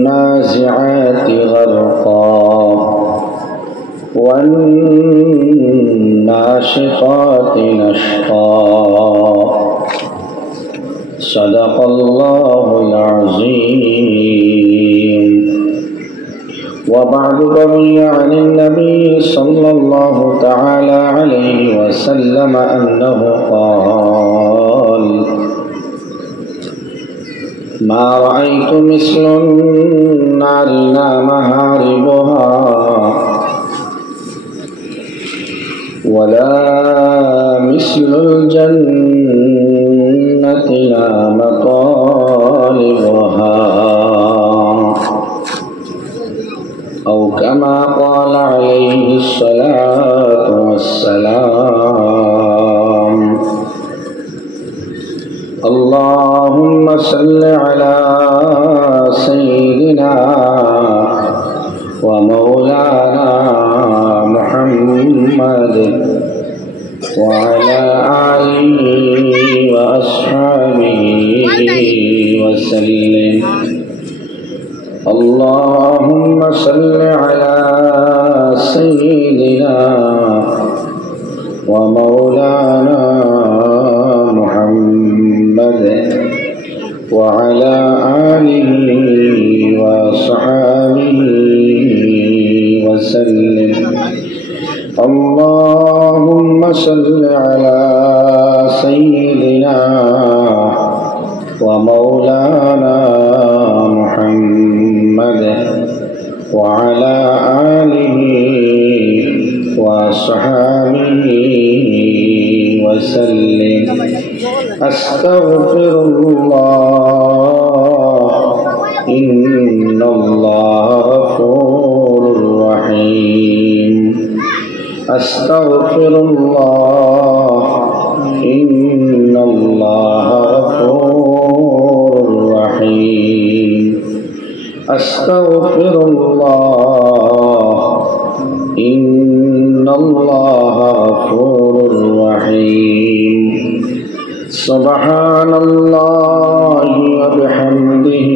والنازعات غرقا والناشطات نشطا صدق الله العظيم. وبعد روي عن النبي صلى الله تعالى عليه وسلم أنه قال: ما رأيت مثل النار لا مهاربها ولا مثل الجنة لا مطالبها أو كما قال عليه الصلاة والسلام. اللهم صل على سيدنا ومولانا محمد وعلى آله وأصحابه وسلم. اللهم صل على سيدنا ومولانا محمد وعلى آله وصحبه وسلم. اللهم صل على سيدنا ومولانا محمد وعلى آله وصحبه وسلم. أستغفر الله إن الله غفور رحيم. أستغفر الله إن الله غفور رحيم. أستغفر الله إن الله غفور رحيم. سبحان الله وبحمده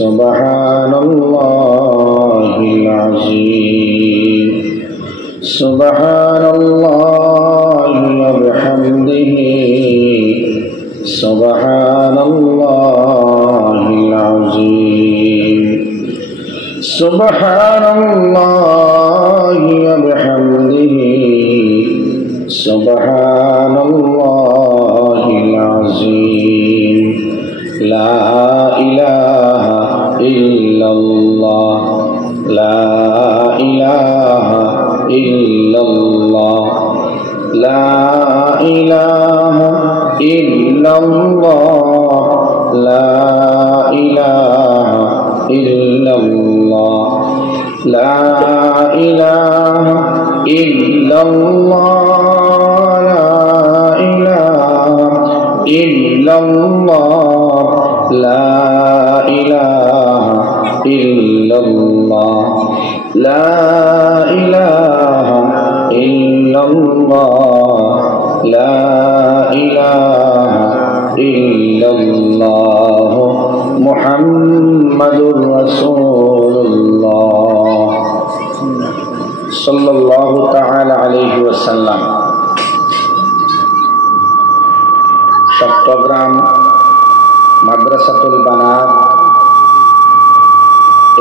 سبحان الله العظيم. سبحان الله وبحمده سبحان الله العظيم. سبحان الله وبحمده سبحان الله العظيم. لا إله إلا الله لا إله إلا الله لا إله إلا الله لا إله إلا الله لا إله إلا الله لا إله إلا الله لا إله إلا الله لا إله إلا الله محمد رسول الله صلى الله تعالى عليه وسلم. চট্টগ্রাম মাদ্রাসাতুল বানাত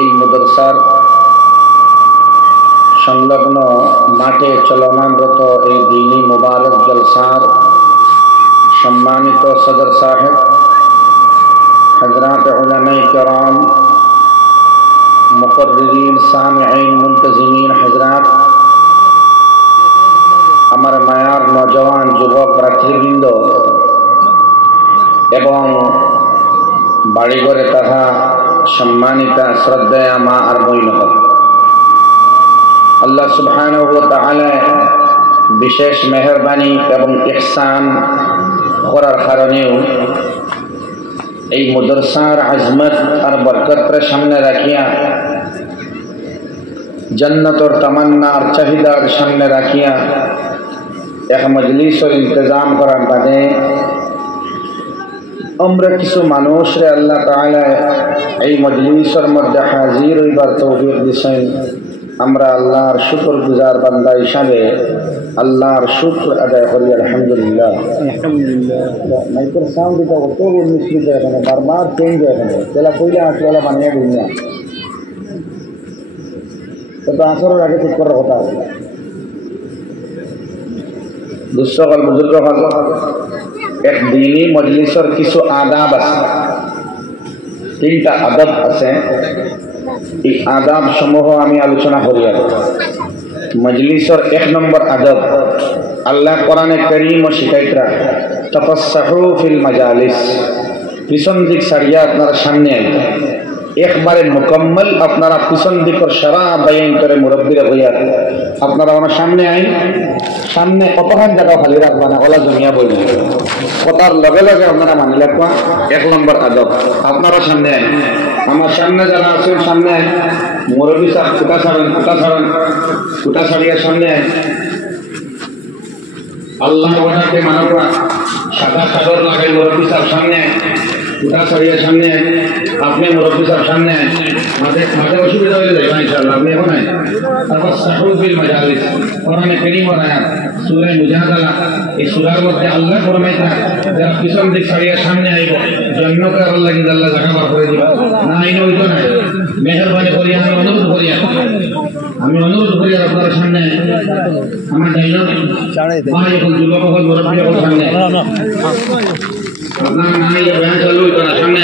এই মাদ্রাসার সংলগ্ন মাঠে চলমানরত এই দ্বীনি মুবারক জলসার সম্মানিত সদর সাহেব, হযরত উলামায়ে কেরাম, মুকররিন, সামিঈন, মুনতাজিমিন হযরত, আমার মায়ার নওজওয়ান যুবক প্রার্থীবৃন্দ এবং বাড়িঘরে তাহা সম্মানিতা শ্রদ্ধেয়া মা আর বইনহল, আল্লাহ সুবহানাহু ওয়া তাআলা বিশেষ মেহেরবানি এবং ইহসান করার কারণেও এই মাদ্রাসার আজমত আর বরকতরে সামনে রাখিয়া, জান্নাতর তামান্নার চাহিদার সামনে রাখিয়া এক মজলিসের ইন্তজাম করার বাদে আমরা কিছু মানুষরে আল্লাহ তাআলা এই মজলিসের মধ্যে হাজির হইবার তৌফিক দিয়েছেন। আমরা আল্লাহর শুকরগুজার বান্দা হিসাবে আল্লাহর শুকর আদায় করি। আলহামদুলিল্লাহ। মাইকের সাউন্ড এটা অত মিশ্রিত এখানে বারবার চেঞ্জ হয় এখানে তেলা কইলে আসলে বানিয়ে দিন না, তো আসরের আগে ঠিক করার কথা আছে। দুঃসকল বুজুর্গ হল এক দিনই মজলিসের কিছু আদাব আছে, 3টা আদাব আছে। এই আদাব সমূহ আমি আলোচনা করি। মজলিসের 1 নম্বর আদব আল্লাহ কোরআনে কারীম শিখাইতরা তাফাসসাহু ফিল মাজালিস, পিছন দিক সারিয়া আপনারা সামনে আইন, একবারে মুকম্মল আপনারা পিছন দিকের সারা বায়ান করে মুরব্বীরা হইয়া আপনারা আমার সামনে আইন। সামনে কতখান জায়গা খালি রাখবা না, ওলা জমিয়া বলি কথার লগে লগে আপনারা মানি রাখবা। 1 নম্বর আদব আপনারা সামনে আইন, আমার সামনে যারা আছেন সামনে আইন। মুরব্বী সাহেব কুটা ছাড়েন, কুটা ছাড়িয়া সামনে আইন। আল্লাহ ওনাকে মানবরা সাদা চাদর লাগাই মুরব্বী সাহেব সামনে আইন, কুটা ছাড়িয়া সামনে আইন। আপনি মুরব্বী সাহেব সামনে আইন, মাঝে অসুবিধা হয়ে যাবে ইনশাআল্লাহ, আপনি এখন আইন। তারপর সাহুল বিল মাজালিস, কোরআনে কারীমের আয়াত সূরা মুজাদালা, এই সূরার মধ্যে আল্লাহ ফরমাইতা যারা পিছন দিক ছাড়িয়া সামনে আইব জান্নাতের আল্লাহ কি আল্লাহ জায়গা বার করে দিবা না, আইন হইতো না। মেহেরবানি করি আমি অনুরোধ করি আপনারা সামনে আমার ডাইলগ মা এখন যুবক হল মুরব্বী হল সামনে আপনার নাই বয়ান চালু হইতো না, সামনে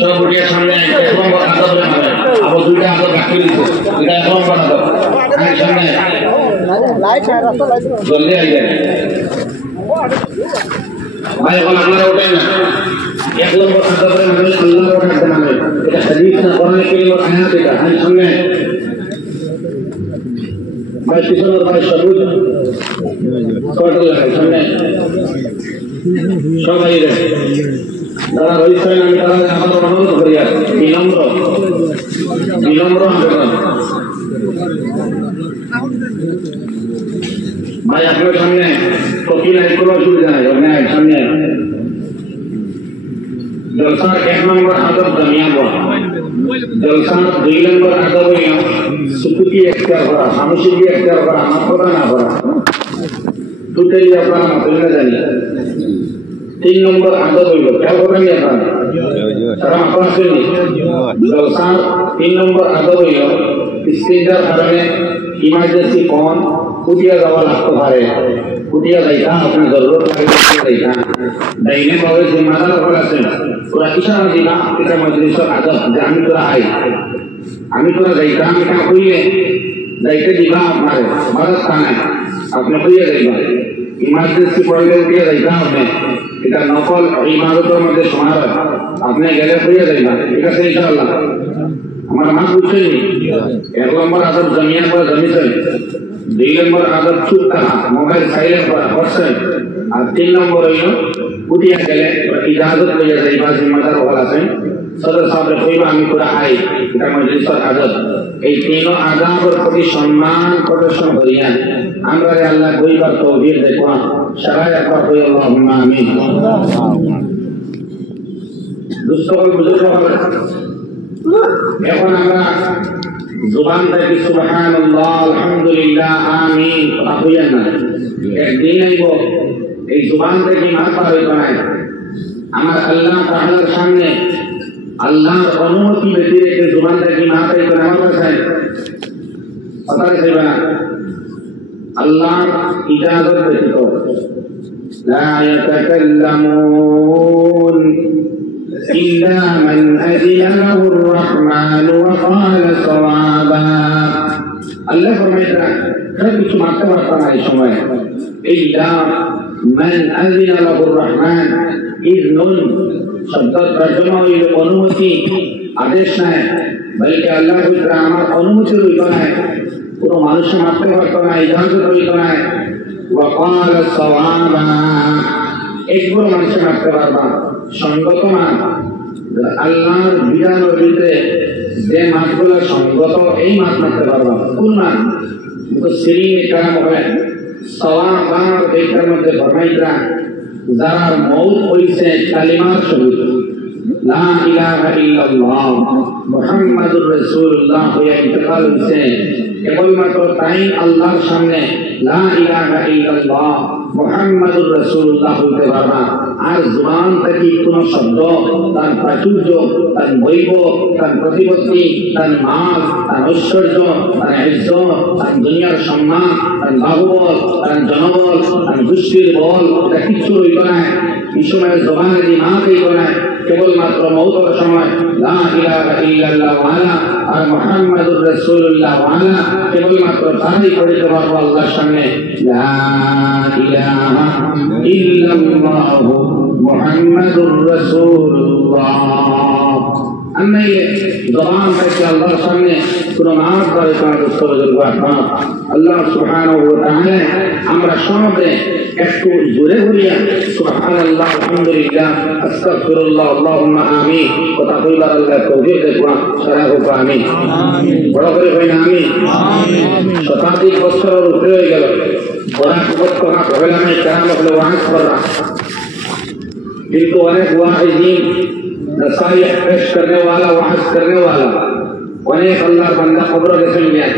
সব উঠিয়া সামনে এবং আদব হবে। আবার 2টা আদব বাকি দিতে, এটা এবং আদব সামনে জলদি আইবেন ভাই। এখন আপনারা ওঠেন না, 1 নম্বর আদবের মানে আল্লাহর ওঠাতে মানে এটা হাদিস না, কোরআনে কারীমের আয়াত। এটা সামনে ভাই, পিছনের ভাই সবুজ কটল লাগাই সামনে সবাই যারা রয়েছেন আমি তারা আমাদের অনুরোধ করি আর বিনম্র আবেদন ভাই আপনার সামনে কপি নাই, কোনো অসুবিধা নাই, সামনে জলসার 1 নম্বর আদব জামিয়া বল, জলসার 2 নম্বর আদব সুকুতি এখতিয়ার করা, সামসিকি এখতিয়ার করা, আমার কথা না করা, দুটাই আপনারা মাতলে জানি। 3 নম্বর আদব হইল খেয়াল করেন এখন তারা মাথা আসেনি। জলসার 3 নম্বর আদব হইল স্টেজের কারণে ইমার্জেন্সি কোন উঠিয়া যাওয়া লাগতে পারে, উঠিয়া যাইতা আপনার জরুরত লাগে যাইতা ডাইনে ভাবে যে মাথার উপর আছেন ওরা ইশারা দিলা এটা মজলিসের আদব যে আমি তোরা যাইতাম, এটা কইলে যাইতে দিবা আপনার মাদার স্থানে আপনি কইয়া যাইবা। ইমার্জেন্সি পড়লে উঠিয়া যাইতা আপনি, এটা নকল ইমারতের মধ্যে সমার আপনি গেলে কইয়া যাইবা, ঠিক আছে ইনশাআল্লাহ। আমার মা বুঝছেন 1 নম্বর আদব জমিয়ার পর জমিছেন, 2 নম্বর আদব চুপ থাকা, মোবাইল সাইলেন্ট করা করছেন, আর 3 নম্বর হইল উঠিয়া গেলে ইজাজত লইয়া যাইবা, জিম্মাদার হল আছেন সদর সাহেব কইবা আমি তোরা আই, এটা মজলিসের আদব। এই 3 আদবের প্রতি সম্মান প্রদর্শন করিয়া আমরা আল্লাহ কইবার তৌফিক দেখো সবাই একবার কই আল্লাহুম্মা আমিন। দুঃসকল বুজুর্গ এখন আমরা জবান থেকে সুবহানাল্লাহ আলহামদুলিল্লাহ আমিন কইয়া না, একদিন আইব এই জবান থেকে না পার হইতো না। আমার আল্লাহ তাআলার সামনে আল্লাহর অনুমতি ব্যতীত এই জবান থেকে না পাইতো না, আমার কাছে কথা চাইবা না, আল্লাহর ইজাজত ব্যতীত লা ইয়াতাকাল্লামুন ইল্লা মান আযিনা লাহুর রাহমান ওয়া ক্বালা সাওয়াবা। আল্লাহ ফরমাইতা কারো কিছু মানতে পারত না এই সময়, ইল্লা মান আযিনা লাহুর রাহমান, ইযনুন শব্দ তর্জমা হইল অনুমতি, আদেশ নাই, বলকে আল্লাহ কইরা আমার অনুমতি হইল না, কোনো মানুষ মারতে পারত না, ইজাজত হইল না। ওয়া ক্বালা সাওয়াবা, একবার মানুষ মারতে পারবা সঙ্গত মান, আল্লাহর বিধানের ভিতরে যে মাছগুলো সঙ্গত এই মাছ মারতে পারবা, কোন মান মুফাসসিরিন কালাম বলেন সাওয়াবা এটার মধ্যে ফরমাইতরা যারা মৌত হইছে কালিমার সহিত লা ইলাহা ইল্লাল্লাহ মুহাম্মাদুর রাসূলুল্লাহ হয়ে ইন্তেকাল হইছে, কেবলমাত্র তাই আল্লাহর সামনে লা ইলাহা ইল্লাল্লাহ মুহাম্মাদুর রাসূলুল্লাহ হইতে পারবা। আর জবান থেকে কোন শব্দ, তার প্রাচুর্য, তার বৈভব, তার প্রতিপত্তি, তার মাল, তার ঐশ্বর্য, তার ইজ্জত, তার দুনিয়ার সম্মান, তার বাহুবল, তার জনবল, তার গোষ্ঠীর বল, এটা কিচ্ছু হইল না। এই সময় জবানের দিমাগ হইল না। কেবলমাত্র মৌতের সময় লা ইলাহা ইল্লাল্লাহ ওয়ালা আর মুহাম্মাদুর রাসূলুল্লাহ ওয়ালা কেবলমাত্র তাই পড়তে পারবো আল্লাহর সামনে লা ইলাহা ইল্লাল্লাহ মুহাম্মাদুর রাসূলুল্লাহ। अन्य जबान থেকে আল্লাহর সামনে কোন নাম করে কাজ করতে পারবো। আল্লাহ সুবহানাহু ওয়া তাআলা আমরা সমাজে একটু জোরে বলিয়া সুবহানাল্লাহ আলহামদুলিল্লাহ আস্তাগফিরুল্লাহ আল্লাহুম্মা আমিন কথা কইবার আল্লাহ তৌফিক দেন সারা হোক আমিন। বড় করে কই না আমিন। শতাব্দী বছরের উপরে হয়ে গেল বড় কথা কইলাম না কেরাম হলো ওয়াজ করা, কিন্তু অনেক ওয়াইজিন नसाइह पेश करने वाला वाज करने वाला अनेक अल्लाह बंदा खबर के सुन गया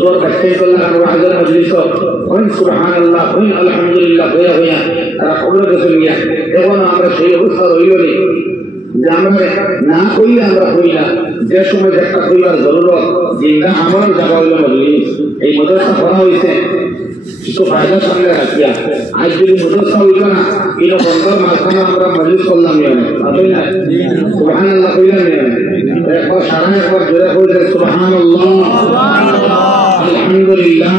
दो बच्चे को अल्लाह वाजर मजलिस और सुभान अल्लाह और अल्हम्दुलिल्लाह होया होया तारा खबर के सुन गया देखो ना আমরা সেই অবস্থা রইলনি যে আমরা না কইলে আমরা কইলা যে সময় একটা কইবার জরুরত জিন্দা আমল জায়গা হইল মজলিস এই মাদ্রাসা করা হইছে इसको फायदा सामने रखिया आज जो मुदरसा हुआ ना इन बंदर मार्काना हमरा मजलिस करलाम नहीं अबे ना सुभान अल्लाह कइला नहीं एक बार सारा एक बार जोरे हो जाए सुभान अल्लाह अल्हम्दुलिल्लाह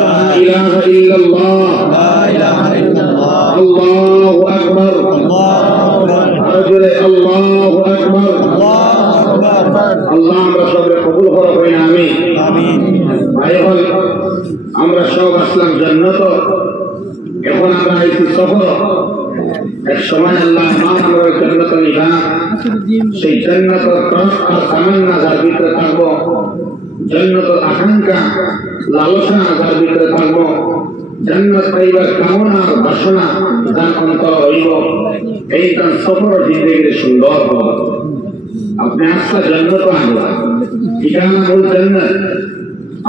ला इलाहा इल्लल्लाह अल्लाहु अकबर अल्लाहु अकबर अल्लाह हमरा सब कबूल करो कइना आमीन भाई बोल আমরা সব আসলাম জান্নাত, এখন আমরা আইছি সফর। এক সময় আল্লাহ আমরা জান্নাত নিবা, সেই জান্নাতের তরফ আর তামান্না যার ভিতরে থাকবো, জান্নাতের আকাঙ্ক্ষা লালসা যার ভিতরে থাকবো, জান্নাত পাইবার কামনা আর বাসনা যার অন্তর হইব, এই তার সফর জিন্দেগির সুন্দর হবে। আপনি আসলে জান্নাত আনবা, ঠিকানা বল জান্নাত।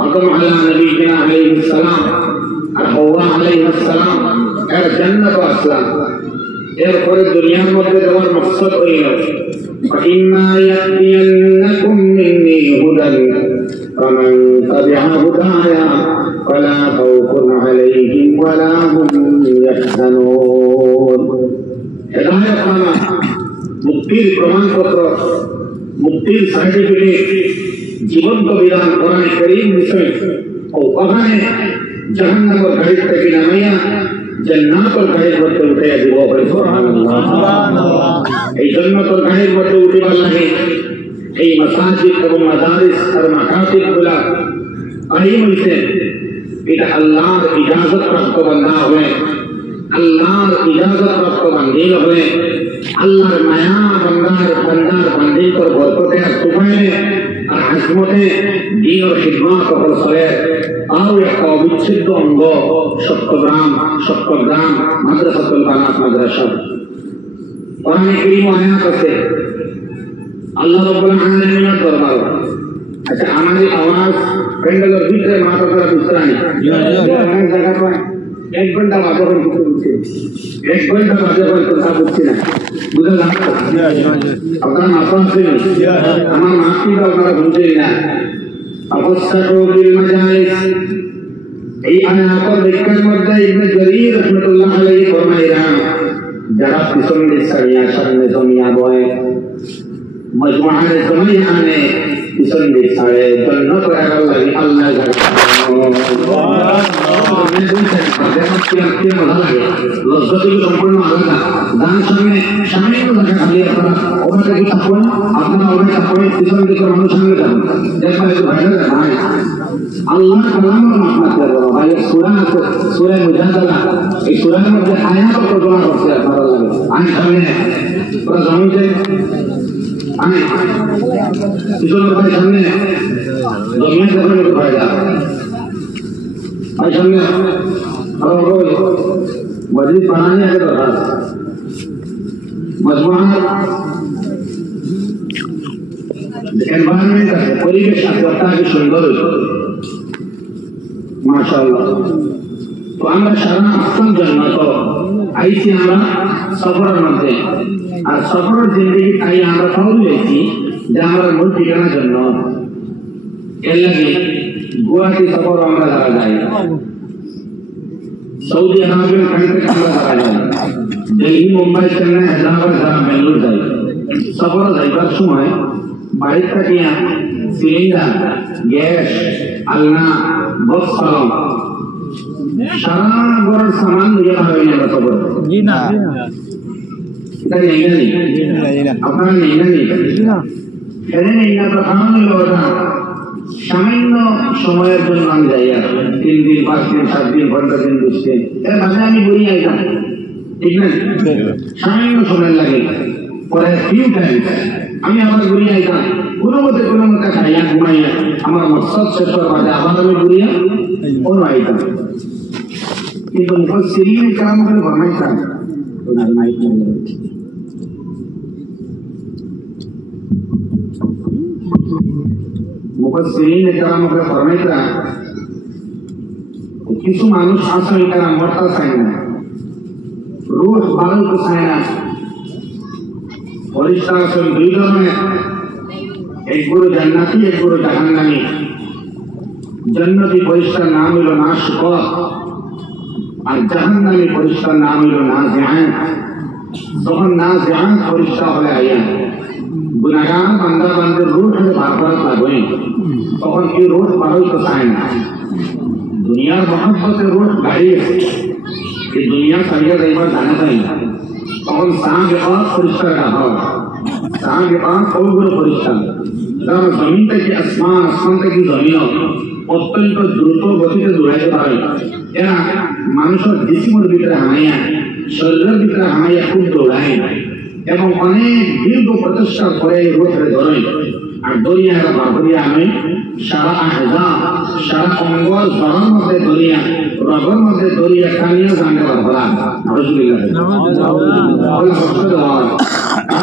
आदम अला नबीना अलैहिस्सलाम और हव्वा अलैहिस्सलाम এর জান্নাত আসলাম। এরপরে দুনিয়ার মধ্যে যাওয়ার মকসদ হইল ইন্না ইয়াতিয়ান্নাকুম মিন্নি হুদান ফামান তাবিআ হুদায়া ফালা খাউফুন আলাইহিম ওয়ালা হুম ইয়াহজানুন। হেদায়েত নামা মুক্তির প্রমাণপত্র, মুক্তির সার্টিফিকেট, জীবন্ত বিধান কোরআনে কারীম বিষয় ও ওখানে জাহান্নামের গাড়ি থেকে নামাইয়া জান্নাতের গাড়ির মধ্যে উঠাইয়া দিব। সুবহানাল্লাহ। এই জান্নাতের গাড়ির মধ্যে উঠিবার লাগে এই মাসাজিদ এবং মাদারিস আর মাকাতিব গুলা কায়েম হইছে। এটা আল্লাহর ইজাজত প্রাপ্ত বান্দা হবে, আল্লাহর ইজাজত প্রাপ্ত বান্দিল হবে, আল্লাহর মায়া বান্দার বান্দির পর বরকতে আর তুফাইলে আর আজমতে দ্বীন ও খিদমত ও সলাত আর একটা অবিচ্ছেদ্য অঙ্গ সত্যগ্রাম মাদ্রাসাতুল বানাত মাদ্রাসা। কোরআনে কারীম আয়াত আছে আল্লাহ রাব্বুল আলামিনের দরবার। আচ্ছা আমাদের আওয়াজ প্যান্ডেলের ভিতরে মাথা ধরা বিছরানি জায়গা পায় 1 ঘন্টা বাজে হয়ে গেছে, 1 ঘন্টা বাজে হয়ে কথা বলছি না, বুঝলাম আপনারা মাথা আছে আমার মাটি আপনারা বুঝলেন না। অবস্থাটো বিল মাজালিস এই আয়াতের ব্যাখ্যার মধ্যে ইবনে জরীর রাহমাতুল্লাহ আলাইহি ফরমাইলেন যারা পিছনে সারিয়া সামনে জমিয়া বয় মজমুআর জমিয়া আনে পিছনে সারে জান্নাত রাখার লাগি আল্লাহ সম্পূর্ণ আলাদা যার সামনে সামনে খালি আপনারা ওখানে কি থাকুন, আপনারা ওখানে থাকুন, পিছন দিকে মানুষ সামনে যাবেন দেখবেন একটু ভাইরা ভাই আল্লাহ কালামের মাহমদ করবো ভাই। সূরা আছে সূরা মুজাদালা, এই সূরার মধ্যে আয়াত তর্জমা করছে আপনারা লাগে আমি সামনে পুরো জমিতে আমি পিছনের ভাই সামনে জমিয়ে দেখবেন একটু ভাইরা ভাই সামনে मस्जिद बनाने के दौरान मजमुआ एनवायरनमेंट আছে পরিবেশ আপনাকে সুন্দর মাশাআল্লাহ তো আমরা সারা আসলাম জান্নাত আইছি আমরা সফরের মধ্যে আর সফরের জিন্দেগি তাই আমরা খবর পেয়েছি যে আমরা মূল ঠিকানার জন্য এর লাগে গুয়াহাটি সফর আমরা যারা যাই সৌদি আরবের কান্ট্রি আমরা যারা যাই দিল্লি মুম্বাই চেন্নাই হায়দ্রাবাদ যারা বেঙ্গালুরু যাই সফরে যাইবার সময় বাড়ি থেকে সিলিন্ডার গ্যাস আলনা বক্স কলম সারা ঘরের সামান নিয়ে হবে না সফর জি না এটা নেই না আপনারা নেই না এনে নেই না তো খাওয়ানো লোটা সামান্য সময়ের জন্য আমি যাই আর 3 দিন 5 দিন 7 দিন ঘন্টা দিন বুঝতে এর মাঝে আমি বলি আইতাম ঠিক না সামান্য সময় লাগে পরে ফিউ টাইম আমি আবার ঘুরি আইতাম কোনো মতে খাইয়া ঘুমাইয়া আমার মকসদ শেষ হওয়ার বাদে আবার আমি ঘুরিয়া অন্য আইতাম কিন্তু মুফাসসিরিনে কেরাম করে ফরমাইতাম ওনার মাইক মুফাসসিরিনে কেরাম করে ফরমাইতাম কিছু মানুষ আছে এরা মরতে চায় না রূহ বাড়াইতে চায় না ফরিস্তা আছেন দুই ধরনের এক গুরু জান্নাতি এক গুরু জাহান্নামী জান্নাতি ফরিস্তার নাম হলো নাশকর আর জাহান্নামী ফরিস্তার নাম হলো নাজিআত যখন নাজিআত ফরিস্তা হলে আইয়া গুনাহগার বান্দা বান্দার রূহ বার করা লাগবে তখন এই রূহ বাড়াইতে চায় না দুনিয়ার মহব্বতের রূহ বাড়িয়ে এই দুনিয়া সারিয়া যাইবার জানা যায় না তখন সাহায্য পরিষ্কার রাখা হয় সাহায্য ওগুলো পরিষ্কার যারা জমিন থেকে আসমান থেকে জমিন অত্যন্ত দ্রুত গতিতে দৌড়াইতে পারে এরা মানুষের জিসিমের ভিতরে হামাইয়া শরীরের ভিতরে হামাইয়া খুব দৌড়ায় এবং অনেক দীর্ঘ প্রচেষ্টা করে রোধে ধরে আর দরিয়া এরা বাবরিয়া আমি সারা আহজা সারা অঙ্গ জড়ার মধ্যে দরিয়া রগর মধ্যে দরিয়া কানিয়া জানতে পারবো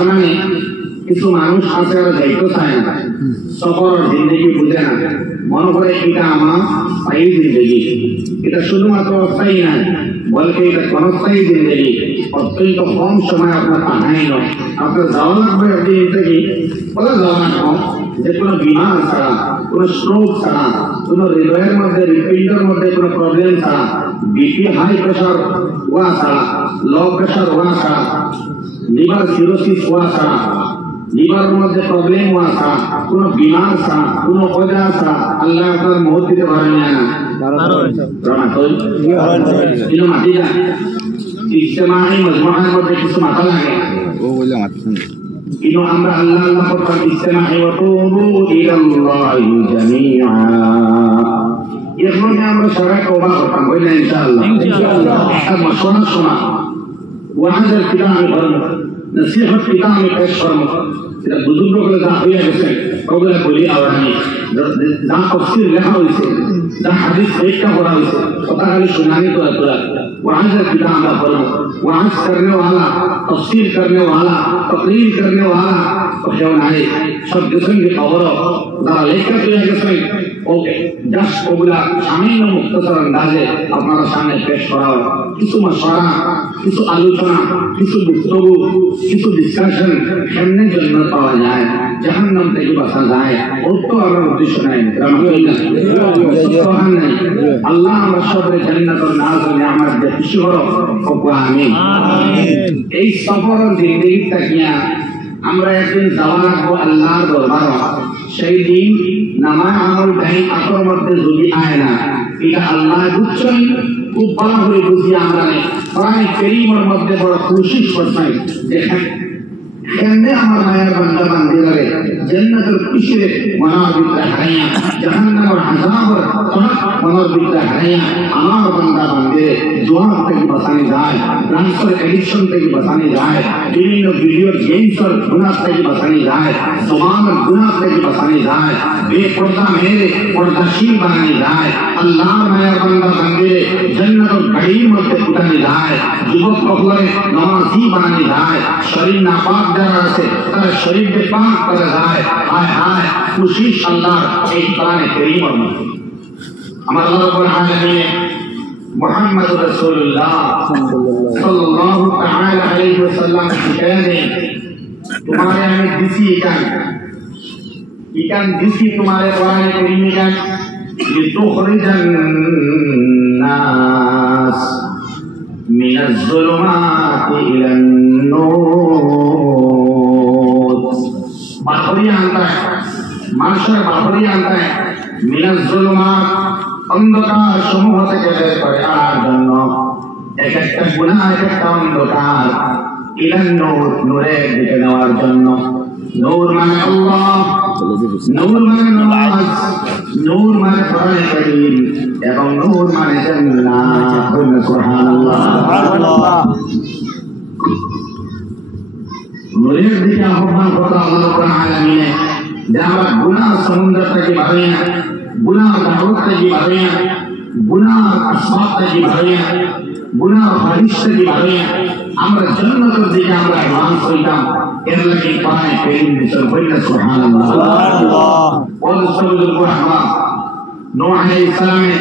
মানে কিছু মানুষ আছে আর যাইতে চায় না সফর জিন্দগি বুঝে না মনে করে এটা আমার স্থায়ী জিন্দগি এটা শুধুমাত্র অস্থায়ী না বলতে এটা ক্ষণস্থায়ী জিন্দগি অত্যন্ত কম সময় আপনার পাঠাই নয় আপনার যাওয়া লাগবে আপনি জিন্দগি বলে যাওয়া না যে কোনো বিমার ছাড়া কোনো স্ট্রোক ছাড়া কোনো হৃদয়ের মধ্যে হৃৎপিণ্ডের মধ্যে কোনো প্রবলেম ছাড়া বিপি হাই প্রেশার হওয়া ছাড়া লো প্রেশার হওয়া ছাড়া লিভার সিরোসিস হওয়া ছাড়া লিভারের মধ্যে প্রবলেম হওয়া ছাড়া কোনো বিমার ছাড়া কোনো অজা ছাড়া আল্লাহ আপনার মহৎ দিতে পারেন না মাটিটা ইজতেমাই মজমুআর মধ্যে কিছু মাথা লাগে কিন্তু আমরা আল্লাহ আল্লাহ করতাম ইজতেমাই ওয়া তুবু ইলাল্লাহি জামিআ এরপরে আমরা সবাই তওবা করতাম বললেন ইনশাআল্লাহ আর শোনা ওয়াহাদের কিতাব আমি পড়ব নসিহত কিতাব আমি পেশ করব এটা বুজুর্গগুলো যা হয়ে গেছে ওগুলো বলি আর আমি যা তাফসীর লেখা হয়েছে যা হাদিস ব্যাখ্যা করা হয়েছে ওটা খালি শুনানি করা তোরা ওয়াহাদের কিতাব আমরা পড়ব ওয়াজ करने वाला तफसीर करने वाला तकरीर करने वाला तो क्यों नहीं सब किस्म की खबरों जरा लेकर तो ये किस्म ओके जस्ट ओगला सामान्य मुख्तसर अंदाजे अपना सामने पेश करा हो किसु मशवरा किसु आलोचना किसु गुफ्तगू किसु डिस्कशन हमने जन्नत पावा जाए जहन्नम থেকে বাঁচা যায় ওর তো আমরা উদ্দেশ্য নাই আল্লাহ আমরা সবাই জান্নাতুল নাজ নিয়ামত দিয়ে খুশি করো আমিন এই সফরের জিন্দেগি তাকিয়া আমরা একদিন যাওয়া লাগবো আল্লাহর দরবার সেই দিন নামাজ আমল গাই আকর মধ্যে যদি আয় না এটা আল্লাহ বুঝছেন খুব ভালো করে বুঝি আমরা প্রায় কারীমের মধ্যে বড় কোশিশ করছেন দেখেন কেমনে আমার মায়ের বান্দা বান্দিরা जन्नत और खुशी मनोर हरिया जहन्नम और अजाब और तड़प मनोर हरिया अनार बंदा बंदे जुआ तक बसाने जाए ट्रांसफर एडिक्शन तक बसाने जाए বিভিন্ন वीडियो गेम्स और गुनाह तक बसाने जाए जुबान और गुनाह तक बसाने जाए बेपर्दा मेरे पर्दाशील बनाने जाए अल्लाह माया बंदा बंदे जन्नत और गरीब से उठाने जाए युवक को नमाजी बनाने जाए शरीर नापाक जरा से तर शरीर के पाक कर जाए हाय हाय खुशी अल्लाह एक कुरान करीम और हमारे रब्बुल आलमीन मुहम्मद रसूलुल्लाह सल्लल्लाहु तआला अलैहि वसल्लम कहते तुम्हारे हमें दिसी इकान दिसी तुम्हारे कुरान करीम का लितुखरिजन नास मिनज़्ज़ुलुमाति इलन नूर बाखरिया आता है मानसर बाखरिया आता है मिनज़्ज़ुलुमात अंधकार समूह থেকে বের করে আনার জন্য এক একটা গুনাহ এক একটা অন্ধকার ইলান নূর নূরের দিকে নেওয়ার জন্য নূর মানে আল্লাহ নূর মানে নামাজ নূর মানে কোরআন কারীম এবং নূর মানে জান্নাত সুবহানাল্লাহ সুবহানাল্লাহ নূরের দিকে আহ্বান করা আল্লাহ রাব্বুল আলামিন যে আমরা গুনাহ সমুদ্র থেকে ভাবে না गुनाह दावत की भावियां गुनाह असबाब की भावियां गुनाह फरिश्त की भावियां আমরা জান্নাতের দিকে আমরা এডভান্স হইতাম এর লাগি পায় পেইন বিচার বইলা সুবহানাল্লাহ সুবহানাল্লাহ ওয়াসতাগফিরুল রাহমান নূহ আলাইহিস সালামের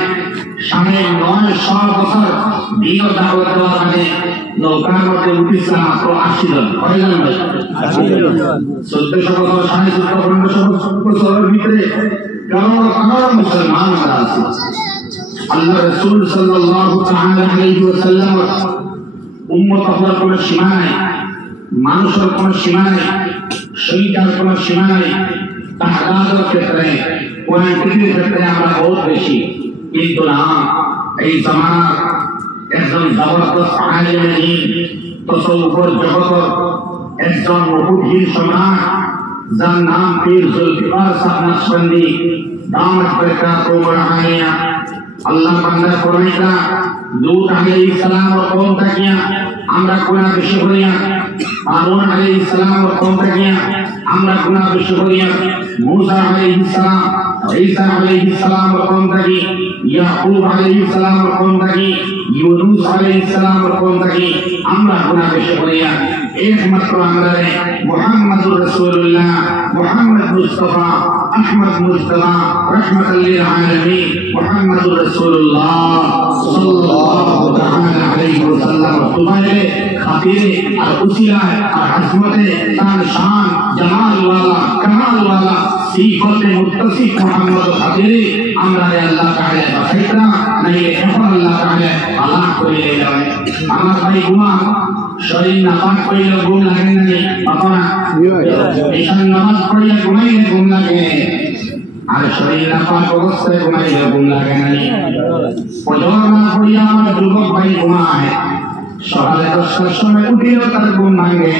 সামনে 900 বছর দিন দাওয়াত দেওয়ার মানে নৌকার মধ্যে উঠিছিল মাত্র 80 জন কয়জন ভাই 80 জন 1400 বছর 1450 বছরের ভিতরে करोड़ मुसलमान अल्लाह रसूल सल्लल्लाहु ताआला अलैहि वसल्लम उम्मत हर কোনো সীমা নাই মানুষের কোনো সীমা নাই শরীরের কোনো সীমা নাই তাহাদের ক্ষেত্রে কোয়ান্টিটির ক্ষেত্রে আমরা বহুত বেশি কিন্তু না এই জামানা একজন জবরদস্ত আলেম দ্বীন তসawwufর জগতের একজন মুফতির সম্রাট যার নাম পীর জুলফিকার সাহেব নকশবন্দি দামত বরকাতুহু বরআনিয়া আল্লাহ বান্দা ফরমাইতা লূত আলাইহিস সালাম और कौम तकिया আমরা গুনাহ বেশি করিয়া হারুন আলাইহিস সালাম और कौम तकिया আমরা গুনাহ বেশি করিয়া मूसा আলাইহিস সালাম ঈসা আলাইহিস সালাম और कौम तकी ইয়াকুব আলাইহিস সালাম और कौम तकी ইউনূস আলাইহিস সালাম और कौम तकी আমরা গুনাহ বেশি করিয়া একমাত্র আমরা মুহাম্মদুর রাসূলুল্লাহ মুহাম্মদ মুস্তাফা আহমদ মুস্তাফা রাহমাতাল লিল আলামিন মুহাম্মদুর রাসূলুল্লাহ সাল্লাল্লাহু তাআলা আলাইহি ওয়াসাল্লাম তোমারে খাতিরে আর উসিলায় আর আজমতে তার শান জামাল ওয়ালা কামাল ওয়ালা সিফতে মুত্তাসিফ মুহাম্মদ খাতিরে আমরা আল্লাহ তাআলা বাসাইতা নাই এখন আল্লাহ তাআলা আল্লাহ করে দেয় আমার ভাই গুনাহ শরীর নাপাক কইলে ঘুম লাগে না বাবা ঈশান নামাজ পড়লে ঘুমাইলে ঘুম লাগে আর শরীর নাপাক অবস্থায় ঘুমাইলে ঘুম লাগে না ফজর না পড়িয়া আমার যুবক ভাই ঘুমায় সকালে 10টার সময় উঠিও তার ঘুম ভাঙে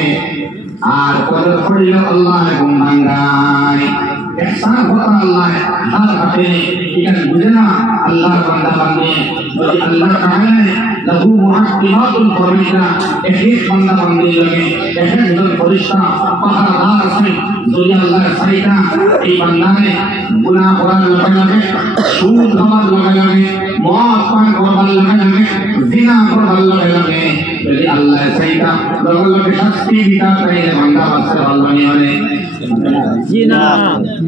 আর ফজর পড়িলে আল্লাহ ঘুম ভাঙায় ihsan होता अल्लाह हर हटे इकन बुझना अल्लाह बंदा बंदे যদি আল্লাহ তাআলা লাহু মুআক্কিবাতুল ফরিশা এক বন্দা বন্দে লাগে একজন ফরিশতা পাহারাদার আছে যদি আল্লাহ সাইতা এই বান্দাকে গুনাহ করার লাগে সুদ খাওয়ার লাগে মদ পান করার লাগে জিনা করার লাগে যদি আল্লাহ সাইতা বলকে শাস্তি দিতা তাই বান্দা বাঁচতে ভালো নিয়ে জিনা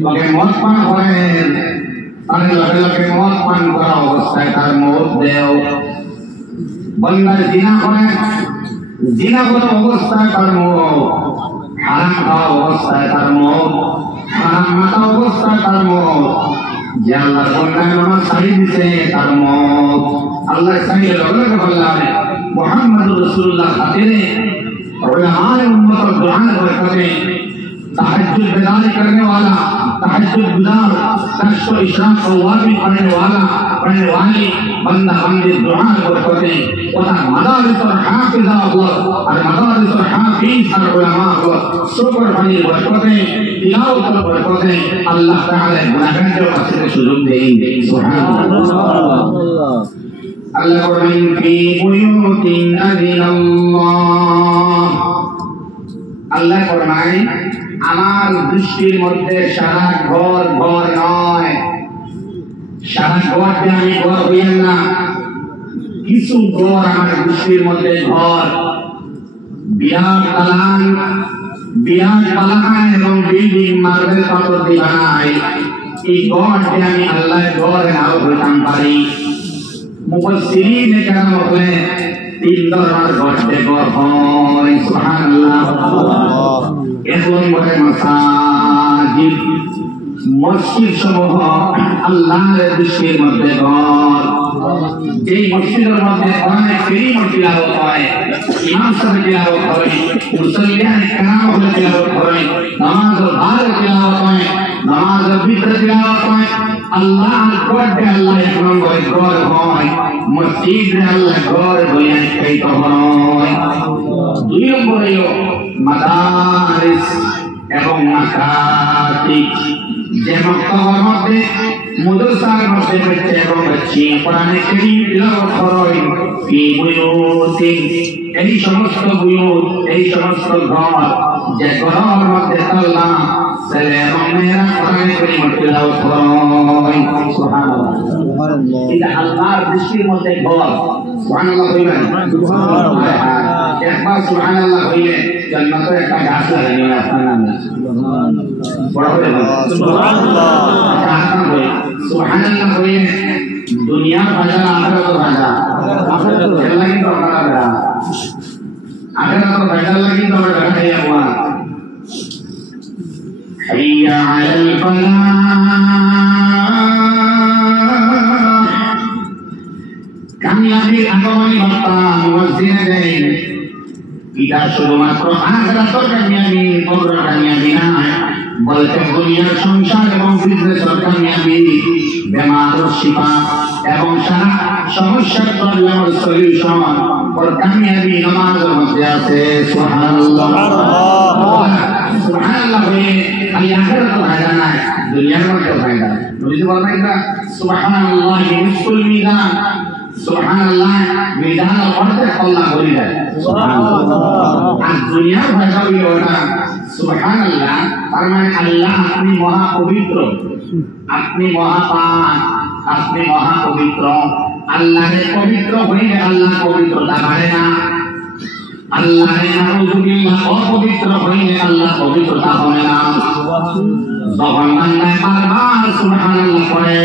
লগে মদ পান করেন আর লগে মদ পান করা অবস্থায় তার মত দেও বন্দার জিনা করেন জিনা করা অবস্থায় তার মত হারাম খাওয়া অবস্থায় তার মত হারাম মাতা অবস্থায় তার মত যে আল্লাহ বন্দার নামাজ ছাড়ি দিছে তার মত আল্লাহ ছাড়িয়ে লগে বললেন মুহাম্মদুর রাসূলুল্লাহ খাতিরে উলামায়ে উম্মত দুআ বরকতে तहज्जुद बेदारी करने वाला तहज्जुद गुजार कश्फ इशराक अवाबी पढ़ने वाली বান্দা বান্দির দুআর বরকতে ওটা মাদারিসুল হাফিজা আল্লাহ আর মাদারিসুল হাফিজ আর উলামা আল্লাহ শুকর পানির বরকতে তিলাওয়াতের বরকতে আল্লাহ তাআলা গুনাহগারদের কাছে সুযোগ দেন সুবহানাল্লাহ আল্লাহ বলেন ফি বুয়ুতিন আযিনাল্লাহ আল্লাহ ফরমায় আমার দৃষ্টির মধ্যে সারা ঘর ঘর নয় সারা ঘরকে আমি ঘর হইয়েন না কিছু ঘর আমার দৃষ্টির মধ্যে ঘর বিরাট পালান এবং বিল্ডিং মার্বেল পাথর দিয়ে বানায় এই ঘরকে আমি আল্লাহ ঘর নাও হইতাম পারি মুফাসসিরিন কেরাম বলেন তিন ধরনের ঘরকে ঘর হয় সুবহানাল্লাহ এক নম্বরে মাসাজিদ মসজিদ সমূহ আল্লাহর দৃষ্টির মধ্যে ঘর যেই মসজিদের মধ্যে অনেক কারীম তিলাওয়াত হয় ইমাম সাহেব তিলাওয়াত হয় মুসল্লিয়ান কেরাম হলে তিলাওয়াত হয় নামাজের ভালো তিলাওয়াত হয় নামাজের ভিতরে তিলাওয়াত হয় আল্লাহর ঘরে আল্লাহ এক নম্বরে ঘর হয় মসজিদে আল্লাহ ঘর বলে এই তো হয় দুই নম্বরে মাদারিস এবং মাকাতিব যে মক্তবের মধ্যে মাদ্রাসার মধ্যে বাচ্চা এবং বাচ্চি কোরআনে কারীম তিলাওয়াত করে ফি বুয়ুতিন এই সমস্ত বুয়ুত এই সমস্ত ঘর যে ঘরের মধ্যে আল্লাহ ছেলে এবং মেয়েরা কোরআনে কারীম তিলাওয়াত করে সুবহানাল্লাহ এটা আল্লাহর দৃষ্টির মধ্যে ঘর সুবহানাল্লাহ কইবেন সুবহানাল্লাহ একবার সুবহানাল্লাহ কইলে জান্নাতে একটা গাছ লাগানো আপনার নামে সুবহানাল্লাহ সুবহানাল্লাহ কইলে দুনিয়া বাজার আখিরাত বাজার আখিরাত লাগি তো বাজার আখিরাত বাজার লাগি তো বাজার খাইয়া হুয়া হাইয়া আলাল ফালাহ কামিয়াবির আগমনী বার্তা মুয়াজ্জিনে দেন এটা শুধুমাত্র আখিরাতের কামিয়াবি কবরের কামিয়াবি না বলতে দুনিয়ার সংসার এবং বিজনেসের কামিয়াবি বেমারের শিফা এবং সারা সমস্যার প্রবলেমের সলিউশন ওর কামিয়াবি নামাজের মধ্যে আছে সুবহানাল্লাহ সুবহানাল্লাহ বলে খালি আখিরাতের ফায়দা না দুনিয়ার মধ্যে ফায়দা বুঝতে পারবেন না সুবহানাল্লাহ মিসকুল মিজান সুবহানাল্লাহ মিজান অর্থে আল্লাহ বলে দেয় সুবহানাল্লাহ আর দুনিয়ার ভাষা হলো না সুবহানাল্লাহ তার মানে আল্লাহ আপনি মহা পবিত্র আপনি মহাপাক আপনি মহা পবিত্র আল্লাহর পবিত্র হইলে আল্লাহ পবিত্রতা বাড়ে না আল্লাহর নাউযুবিল্লাহ অপবিত্র হইলে আল্লাহ পবিত্রতা হয় না যখন বান্দা বারবার সুবহানাল্লাহ পড়ে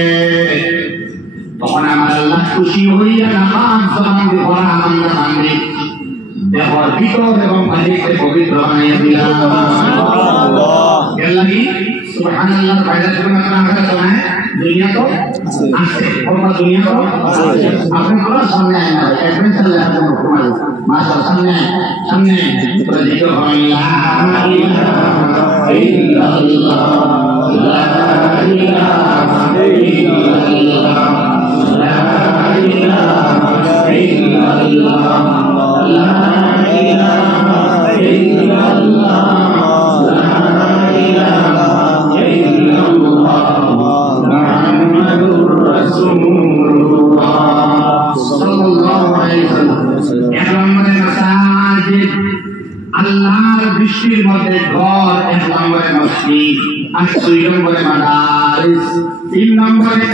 তখন আমার আল্লাহ খুশি হইয়া নামাজ জবান দিয়ে পড়া বান্দা বান্দি দেহর ভিতর এবং বাহিরে পবিত্র বানাইয়া দিলাম সুবহানাল্লাহ এলাহি সুবহানাল্লাহ ফায়দা শুধুমাত্র আখিরাত নয় দুনিয়া তো আছে পুরো দুনিয়া তো আছে আপনি পুরো সামনে আইন না অ্যাডভেঞ্চার লেখা পুরো মাশাআল্লাহ সামনে পুরো জিকির হয় লা ইলাহা ইল্লাল্লাহ লা ইলাহা ইল্লাল্লাহ লা ইলাহা ইল্লাল্লাহ লা ইলাহা ইল্লাল্লাহ লা ইলাহা ইল্লাল্লাহ মুহাম্মাদুর রাসূলুল্লাহ সাল্লাল্লাহু আলাইহি ওয়াসাল্লাম এক নম্বরে মাসাজিদ আল্লাহর দৃষ্টির মধ্যে ঘর এক নম্বরে মসজিদ আর দুই নম্বরে মাদারিস তিন নম্বরে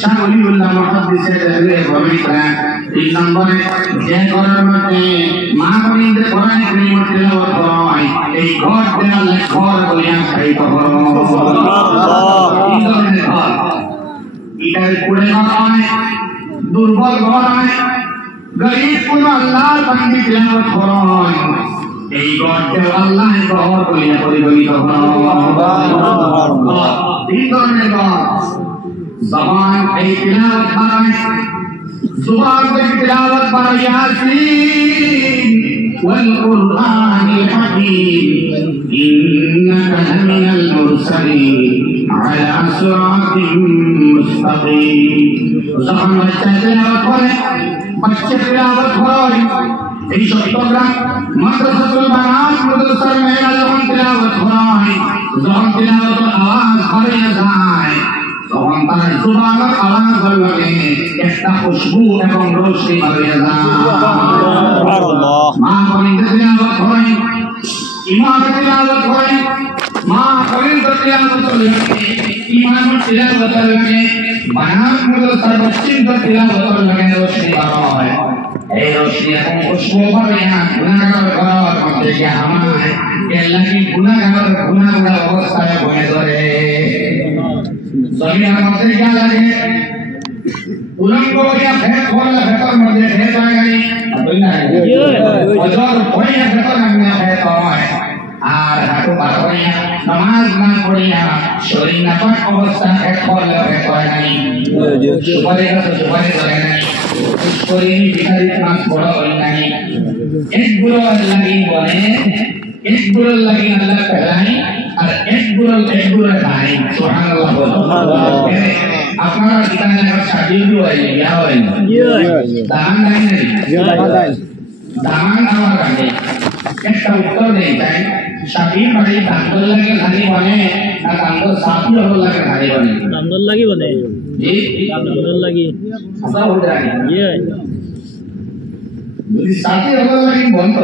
শাহ ওলিউল্লাহ মুহাদ্দিসে দেহলে বর্ণনা তিন নম্বরে যে ঘরের মধ্যে মা বোনদের কোরআন কারীম তেলাওয়াত হয় এই ঘর দেয়ালে ঘর বলিয়া খাইত হয় সুবহানাল্লাহ এই ধরনের ঘর এটার কুড়ে নয় দুর্বল ঘর নয় গরীব কোন আল্লাহর বান্দি তেলাওয়াত হয় এই ঘরকে আল্লাহ ঘর বলিয়া পরিগণিত হয় সুবহানাল্লাহ তিন ধরনের ঘর জবান এই তেলাওয়াত হয় زبان بالتلاوة بر ياسين والقرآن الحكيم إنك لمن المرسلين على صراط مستقيم যখন বাচ্চা তেলাওয়াত করে বাচ্চা তেলাওয়াত হয় এই শব্দটা মাদ্রাসাতুল বানাত মাদ্রাসার মেয়েরা যখন তেলাওয়াত হয় যখন তেলাওয়াতের আওয়াজ করে যায় তখন তার জুবানের আওয়াজ লাগে একটা খুশবু এবং রোশনি বের হয় সুবহানাল্লাহ মা বলেন তেলাওয়াত হয় ইমাম তেলাওয়াত হয় মা বলেন তেলাওয়াত চলে ইমাম তেলাওয়াত লাগে বানাত মাদ্রাসার বাচ্চাদের তেলাওয়াত লাগে রোশনি বের হয় এই রোশনি এবং খুশবু পাবে না গুনাহগার ঘর মধ্যে গিয়ে আমায় এলাকি গুনাহগার গুনাহগার অবস্থায় বয়ে ধরে জমিনের মধ্যে গিয়ে লাগে উলঙ্গ হইয়া ফেট হলে ফেটার মধ্যে ফেট হয় গেলি অজর হইয়া ফেটার মধ্যে ফেট হয় আর হাঁটু বার হইয়া নামাজ না পড়িয়া শরীর নাপাক অবস্থা ফেট হলে ফেট হয় গেলি সুপারি গাছ সুপারি ধরে নাই পুষ্করিণী ভিখারি মাছ বড় হয় নাই একগুলো লাগি বলে একগুলো লাগি আল্লাহ পেলাই আর একগুলো খাই সুবহানাল্লাহ আপনারা কিতানে সাজিয়ে হয় ইয়া হয় দান নাই দান আমার কাছে একটা উত্তর দেই তাই সাবির বাড়ি দান্দল লাগে খালি বনে না দান্দল সাফি হল লাগে খালি বনে দান্দল লাগি বনে জি দান্দল লাগি আসা হতে লাগে ইয়ে যদি সাফি হল লাগে বন্ধ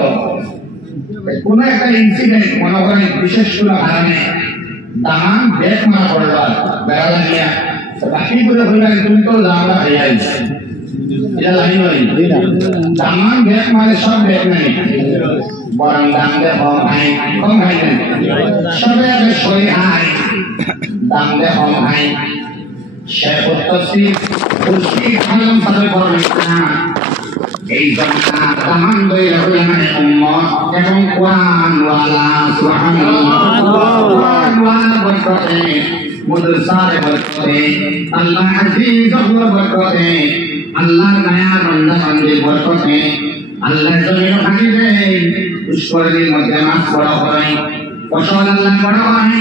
কোনো একটা ইনসিডেন্ট মনে করেন বিশেষ কোনো কারণে দামান ব্যাগ মারা পড়ল বেড়া লাগিয়া বাকি করে হইলে তুমি তো দামটা হয়ে যাইছে এটা লাগি নয় দামান ব্যাগ মারে সব ব্যাগ নাই বরং দাম দে কম হাই সবে আগে সই হাই দাম দে কম হাই শেখ তফসির কুরসি আলম সাহেব বলেন না এই জন্না দামান দইয়া হইলে উম্মত এবং কোরআন ওয়ালা সুবহানাল্লাহ কোরআন ওয়ালা বরকতে মুদরসারে বরকতে আল্লাহ আজিজ আল্লাহ বরকতে আল্লাহর দয়া বান্দা বান্দির বরকতে আল্লাহ জমিন খালি দেয় পুষ্করিণীর মধ্যে মাছ বড় হয় ফসল আল্লাহ বড় হয়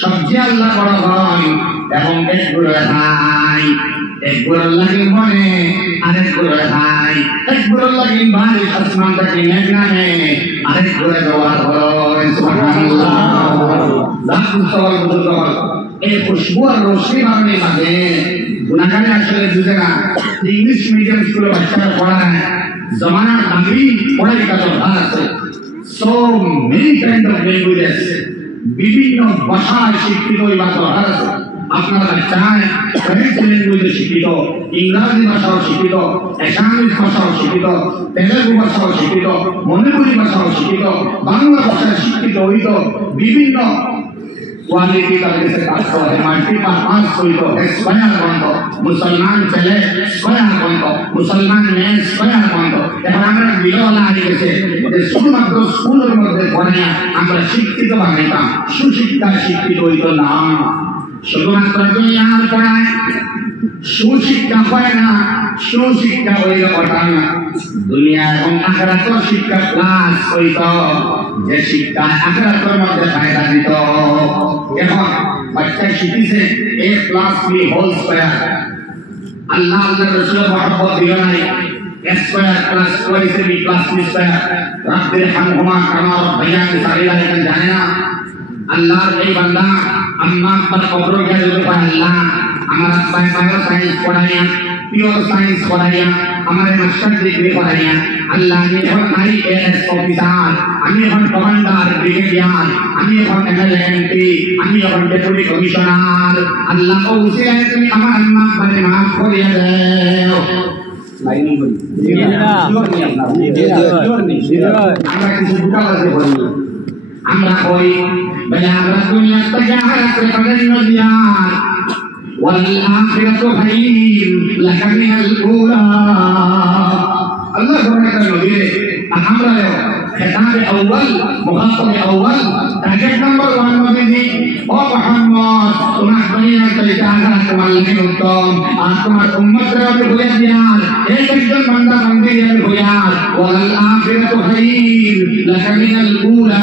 সবজি আল্লাহ বড় হয় এবং একগুলো খাই একগুলো লাগি বনে আরেকগুলো খাই একগুলো লাগি বাড়ি আসমানটাকে মেঘনামে আরেকগুলো ব্যবহার করেন সুবহানাল্লাহ জাকুল বুজুর্গ এই খুশবু আর রোশনি বানানোর মাঝে গুনাহগার আসলে বুঝে না ইংলিশ মিডিয়াম স্কুলে বাচ্চারা পড়ায় জমানার দামি পড়াই কাজ আছে so many kind of languages বিভিন্ন ভাষায় শিক্ষিত এই বাচ্চা আছে আপনারা চায় ফ্রেঞ্চ ল্যাঙ্গুয়েজে শিক্ষিত ইংরেজি ভাষাও শিক্ষিত অ্যাসামিজ ভাষাও শিক্ষিত তেলেগু ভাষাও শিক্ষিত মণিপুরি ভাষাও শিক্ষিত বাংলা ভাষায় শিক্ষিত হইত বিভিন্ন কোয়ালিটি তাদের কাজ করে মাল্টি পারপাস হইত স্কয়ার বন্ধ মুসলমান ছেলে স্কয়ার বন্ধ মুসলমান মেয়ে স্কয়ার বন্ধ এখন আমরা বিরলা হয়ে গেছে শুধুমাত্র স্কুলের মধ্যে পড়ে আমরা শিক্ষিত বানাইতাম সুশিক্ষা শিক্ষিত হইত না শুধুমাত্র দুনিয়ার পড়ায় সুশিক্ষা হয় না সুশিক্ষা হইলে পড়তাম না দুনিয়া এবং আখিরাতের শিক্ষা ক্লাস হইত যে শিক্ষা আখিরাতের মধ্যে ফায়দা দিত এখন বাচ্চা শিখিছে a plus b whole square আল্লাহ আল্লাহ রাসূলের মহব্বত দিল নাই a square plus twice b plus b square রাব্বির হামহুমা কামা রাব্বায়ানি সাগীরা এটা জানে না আল্লাহর এই বান্দা আম্মা আব্বার কবর গেল আল্লাহ আমার আব্বাই বায়ো সায়েন্স পড়াইয়া পিওর সায়েন্স পড়াইয়া আমার মাস্টার ডিগ্রি পড়াইয়া আল্লাহ আমি এখন আইএএস অফিসার আমি এখন কমান্ডার ব্রিগেডিয়ার আমি এখন এমএলএমপি আমি এখন ডেপুটি কমিশনার আল্লাহ ও উসিলা তুমি আমার আম্মা আব্বাকে মাফ করিয়া দাও লাইনিং করি আমরা কিছু বুকা আছে বলি আমরা কই বলে আমরা দুনিয়া থেকে আখিরাতে পর্যন্ত দিয়ার والآخرة خير لك من الأولى الله سبحانه وتعالى আমরা খেতাব আউয়াল মুখাতাব আউয়াল টার্গেট নাম্বার 1 নবীজি ও মুহাম্মদ তোমার দুনিয়া থেকে আখেরাত তোমার লাগে উত্তম আর তোমার উম্মতরা হইয়া দিয়ার এক একজন বান্দা বান্দির হইয়া ওয়াল আখিরাতু খায়র লাকা মিনাল উলা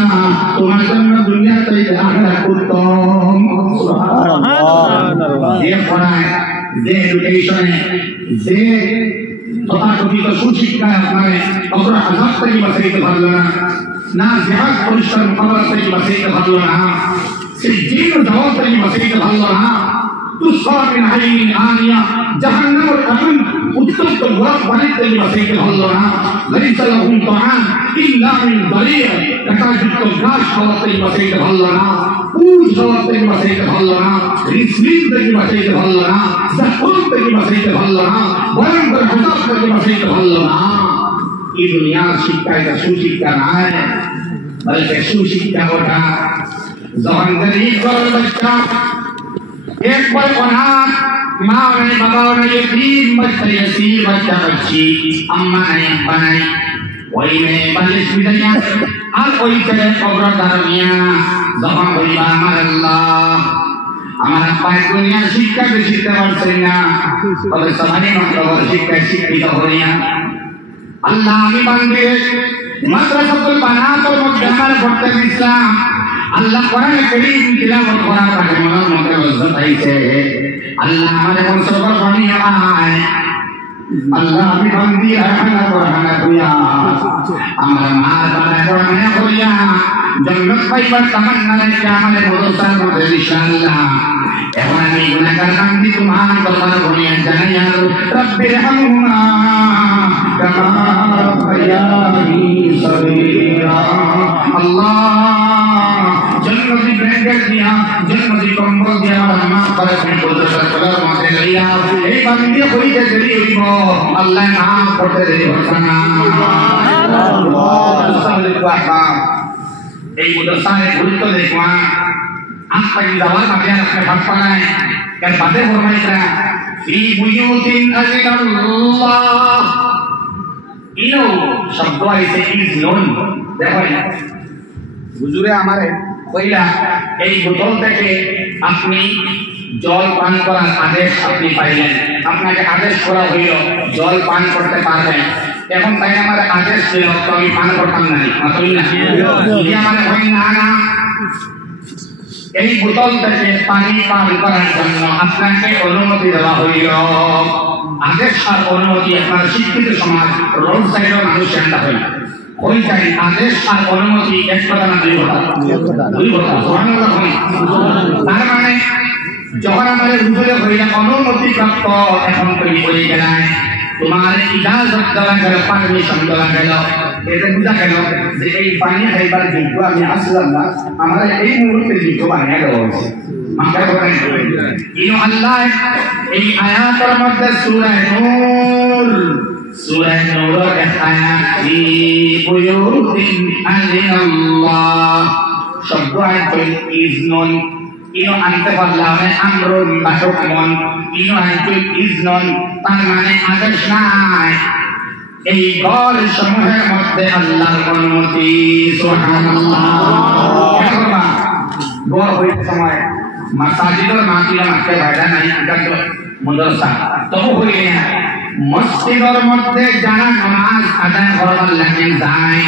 তোমার জন্য দুনিয়া থেকে আখেরাত উত্তম সুবহানাল্লাহ যে পড়ায় যে এডুকেশনে যে তথাকথিত সুশিক্ষায় আপনার অপর আজাদ থেকে বাঁচাইতে পারল না জেহাদ পরিষ্কার মোকাবেলা থেকে বাঁচাইতে পারল না সেই দিন দাওয়াত থেকে বাঁচাইতে পারল না তুসফা মিন আইনিন আনিয়া জাহান্নামের আগুন উত্তপ্ত গোলাপ পানির থেকে বাঁচাইতে পারল না লাইসা লাহুম তাআম ইল্লা মিন দারিয়া কাঁটাযুক্ত ঘাস খাওয়া থেকে বাঁচাইতে পারল না পুষ খাওয়া থেকে বাঁচাইতে পারল না রিসমিন থেকে বাঁচাইতে পারল না জাকুম থেকে বাঁচাইতে পারল না ভয়ঙ্কর আযাব থেকে বাঁচাইতে পারল না এই দুনিয়ার শিক্ষা এটা সুশিক্ষা নয় বলতে সুশিক্ষা ওটা যখন গরিব ঘরের বাচ্চা एक बार अनाथ माँ ने बाबा ने यतीम बच्चा बच्ची अम्मा ने अब्बा ने वही में बालिश बिदाया और वही से कब्र दरमिया जहाँ वही बामर अल्लाह हमारा पाए दुनिया शिक्षा के शिक्षा वर्षना और समाने मतलब शिक्षा शिक्षित हो रही है अल्लाह हमें बंदे मद्रसा बना तो मुद्दमर भक्त इस्लाम अल्लाह कुरान करीम तिलावत करा ताकि मन में इज्जत आई से अल्लाह हमारे मन से ऊपर पानी आए अल्लाह भी बंदी रहना रहना दुआ हमारा मार बना को मैं होया जन्नत पाई पर तमन्ना है क्या हमारे भरोसा में इंशाअल्लाह एवं नहीं गुनाहगार बंदी तुम्हारे दरबार होने जाने यार रब्बे रहमुना कमा रब्बयानी सगीरा अल्लाह जन्नती ब्लैंकेट दिया जन्नती कंबल दिया और मां पर अपने कुदरत कलर माथे लिया ए बंदी कोई के जरिए को अल्लाह नाम पढ़ते रहे बरसाना अल्लाह सल्लल्लाहु এই মুদরসায় গুরুত্ব দেখবা আপনি দাওয়াত আপনি আপনি ভাগ পানায় এর বাদে ফরমাইতা ফি বুয়ুতিন আল্লাহ ইনো শব্দ আইছে ইজ নোন দেখো হুজুরে আমারে কইলা এই বোতল থেকে আপনি জল পান করার আদেশ আপনি পাইলেন আপনাকে আদেশ করা হইল জল পান করতে পারবেন এখন তাই আমার আদেশ ছিল তো আমি পান করতাম না মাতই না যদি আমার হয় না না এই বোতল থেকে পানি পান করার জন্য আপনাকে অনুমতি দেওয়া হইল আদেশ আর অনুমতি আপনার শিক্ষিত সমাজ রোড সাইডের মানুষ জানতে হয় ওই যাই আদেশ আর অনুমতি এক কথা না দুই কথা সুবহানাল্লাহ তার মানে যখন আমাদের হুজুরে হইলা অনুমতি প্রাপ্ত এখন তৈরি হয়ে গেলাম তোমার ইজাজত দেওয়া গেল পারমিশন দেওয়া গেল এটা বুঝা গেল যে এই পানি খাইবার যোগ্য আমি আসলাম না আমার এই মুহূর্তে যোগ্য বানিয়ে দেওয়া হয়েছে মাথায় করেন ইনো আল্লাহ এই আয়াতের মধ্যে সূরা নূর সূরা নূরের এক আয়াত ফি বুয়ুতিন আল্লাহ শব্দ আয়াতে ইজনুন ইনো আনতে পারলাম আমরুন বা হুকমুন ইনো আনতে ইজনুন তার মানে আদেশ নাই এই ঘর সমূহের মধ্যে আল্লাহর অনুমতি সুবহানাল্লাহ ঘর হইতে সময় মাসাজিদের মাটিলা মাঠে বাইরে নাই কিন্তু মাদ্রাসা তবু হইলে মসজিদের মধ্যে যারা নামাজ আদায় করার লাগে যায়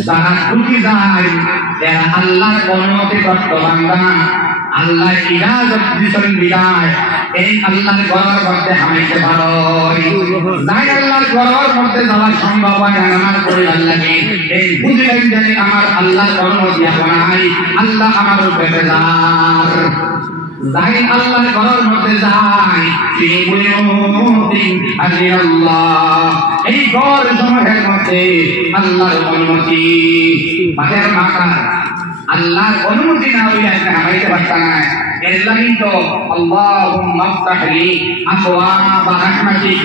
যারা ঢুকি যায় এরা আল্লাহর অনুমতি প্রাপ্ত বান্দা আল্লাহ ইজাজত দিছেন বিদায় এই আল্লাহর ঘরের মধ্যে হামাইতে পারো যাই আল্লাহর ঘরের মধ্যে যাওয়া সম্ভব হয় না নামাজ পড়ে আল্লাহকে এই বুঝলেন যে আমার আল্লাহর অনুমতি নাই আল্লাহ আমার উপরে যার যাই আল্লাহর ঘরের মধ্যে যায় ফি বুয়ুতিন আল্লাহ এই ঘর সমূহের মধ্যে আল্লাহর অনুমতি বাহির মাকা আল্লাহর অনুমতি না হইলে আপনি হামাইতে পারতেন না এর লাগি তো আল্লাহুম্মা ইফতাহ লি আবওয়াব রাহমাতিক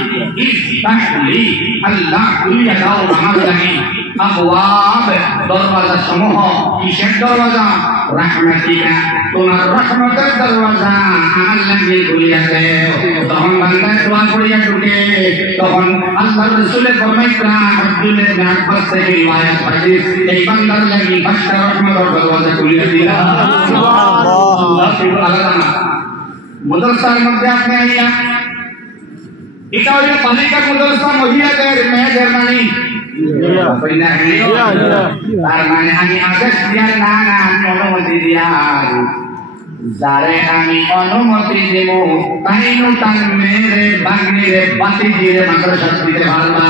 ইফতাহ লি আল্লাহ খুলিয়া দাও আমার লাগি আবওয়াব দরওয়াজা সমূহ কিসের দরওয়াজা রাহমাতিকা তোমার রহমতের দরওয়াজা আমার লাগি খুলিয়া দাও তখন বান্দা দোয়া করিয়া ঢুকে তখন আল্লাহর রাসূলের ফরমাইতা আব্দুল্লাহ ইবনে আব্বাস থেকে রিওয়ায়াত হাদিস এই বান্দার লাগি বাদশাহ রহমতের দরওয়াজা খুলিয়া দিলা সুবহানাল্লাহ আলাদা না মাদ্রাসার মধ্যে আপনি আইয়া এটা হইল বালিকা মাদ্রাসা মহিলাদের মেয়েদের মানে তার মানে আমি আদেশ দিয়া না না আমি অনুমতি দিয়া যারে আমি অনুমতি দেব তাই তার মেয়েরে বাগনিরে বাতি দিয়ে মাদ্রাসা দিতে পারবা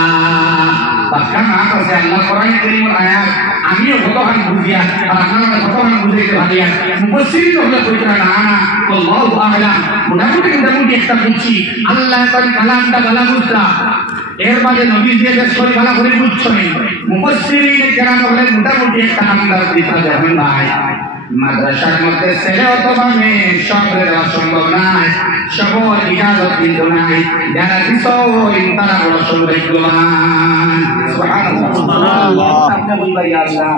বাক্কা না করছে আল্লাহ কোরআন কারীমের আয়াত আমিও কতখান বুঝিয়া আর আপনারা কতখান বুঝাইতে ভালিয়া মুফাসসিরিন হলে কইরা না না আল্লাহু আ'লাম মোটামুটি একটা বুঝছি আল্লাহ তার কালামটা ভালো বুঝলা এর মাঝে নবী দিয়ে সরি ভালো করে বুঝছো মুফাসসিরিন কেরাম হলে মোটামুটি একটা আন্দাজ দিতে যাবেন ভাই মাদ্রাসার মধ্যে ছেলে অথবা মেয়ে সবের অসম্ভব নাই সবর ইজাজত কিন্তু নাই যারা দিছো তারা বড় সৌভাগ্যবান সুবহানাল্লাহ আপনি বলবাই আল্লাহ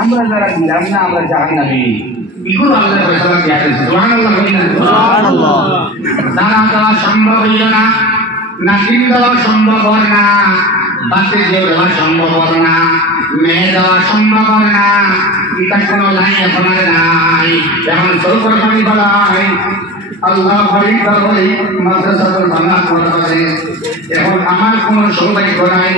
আমরা যারা দিলাম না আমরা জাহান্নামী এগুলো আল্লাহ ফয়সালা দিয়ে দিয়েছে সুবহানাল্লাহ সুবহানাল্লাহ যারা দেওয়া সম্ভব হইল না নাতিন দেওয়া সম্ভব হয় না বাচ্চা দেওয়া সম্ভব হয় না মেয়ে দেওয়া সম্ভব হয় না এটা কোনো লাইন এখন নাই যেমন সৌকর পানি বলাই আল্লাহ পরীক্ষা বলি মাদ্রাসাতুল বাংলা করে এখন আমার কোনো সৌভাগ্য নাই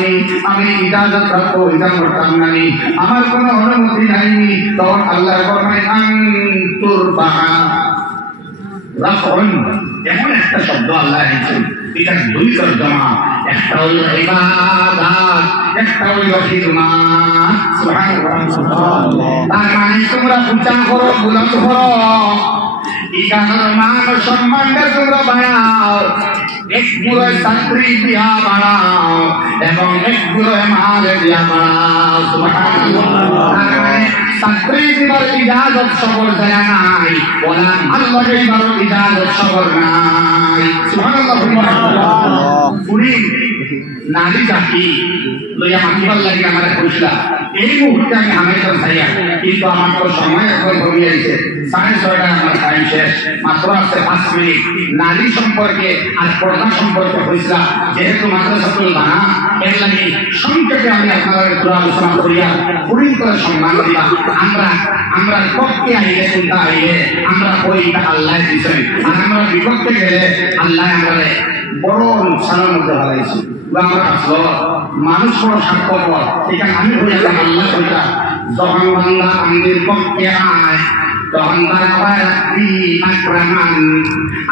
আমি ইজাজত রাখবো এটা করতাম নাই আমার কোনো অনুমতি নাই তখন আল্লাহ ফরমায় আনতুর বাহা রাফুন এমন একটা শব্দ আল্লাহ দিয়েছেন এটা দুই তরজমা একটা হলো ইবাদত একটা হলো খিদমত সুবহানাল্লাহ তার মানে তোমরা পূজা করো বুলন্দ করো ইকানোর মান সম্মানটা তোমরা বাড়াও এক পুরো ছাত্রী দিয়া বাড়াও এবং এক পুরো মাল দিয়া বাড়াও সুবহানাল্লাহ ছাত্রী দিবার ইজাজত সবর দেয়া নাই বলা আল্লাহ দিবার ইজাজত সবর নাই সুবহানাল্লাহ পুরি নারী জাতি লইয়া মাতিবার লাগি আমার কইছিলা এই মুহূর্তে আমি হামেশা চাইয়া কিন্তু আমার তো সময় এখন কমে গেছে 6:30 আমার টাইম শেষ মাত্র আছে 5 মিনিট নারী সম্পর্কে আর পর্দা সম্পর্কে হইছিলা যেহেতু মাদ্রাসাতুল বানা এর লাগি সংক্ষেপে আমি আপনাদের পুরো আলোচনা করিয়া পুরি করে সম্মান দিবা আমরা পক্ষে আইলে চিন্তা আইলে আমরা কইটা আল্লাহ দিছেন আর আমরা বিপক্ষে গেলে আল্লাহ আমাদের বড় সালার মধ্যে হারাইছি আমরা আসলো মানুষ বড় স্বার্থপর এখানে আমি হইলাম আল্লাহ কইটা যখন বান্দা আমাদের পক্ষে আয় তখন তারা হয় রাখবি আক্রমণ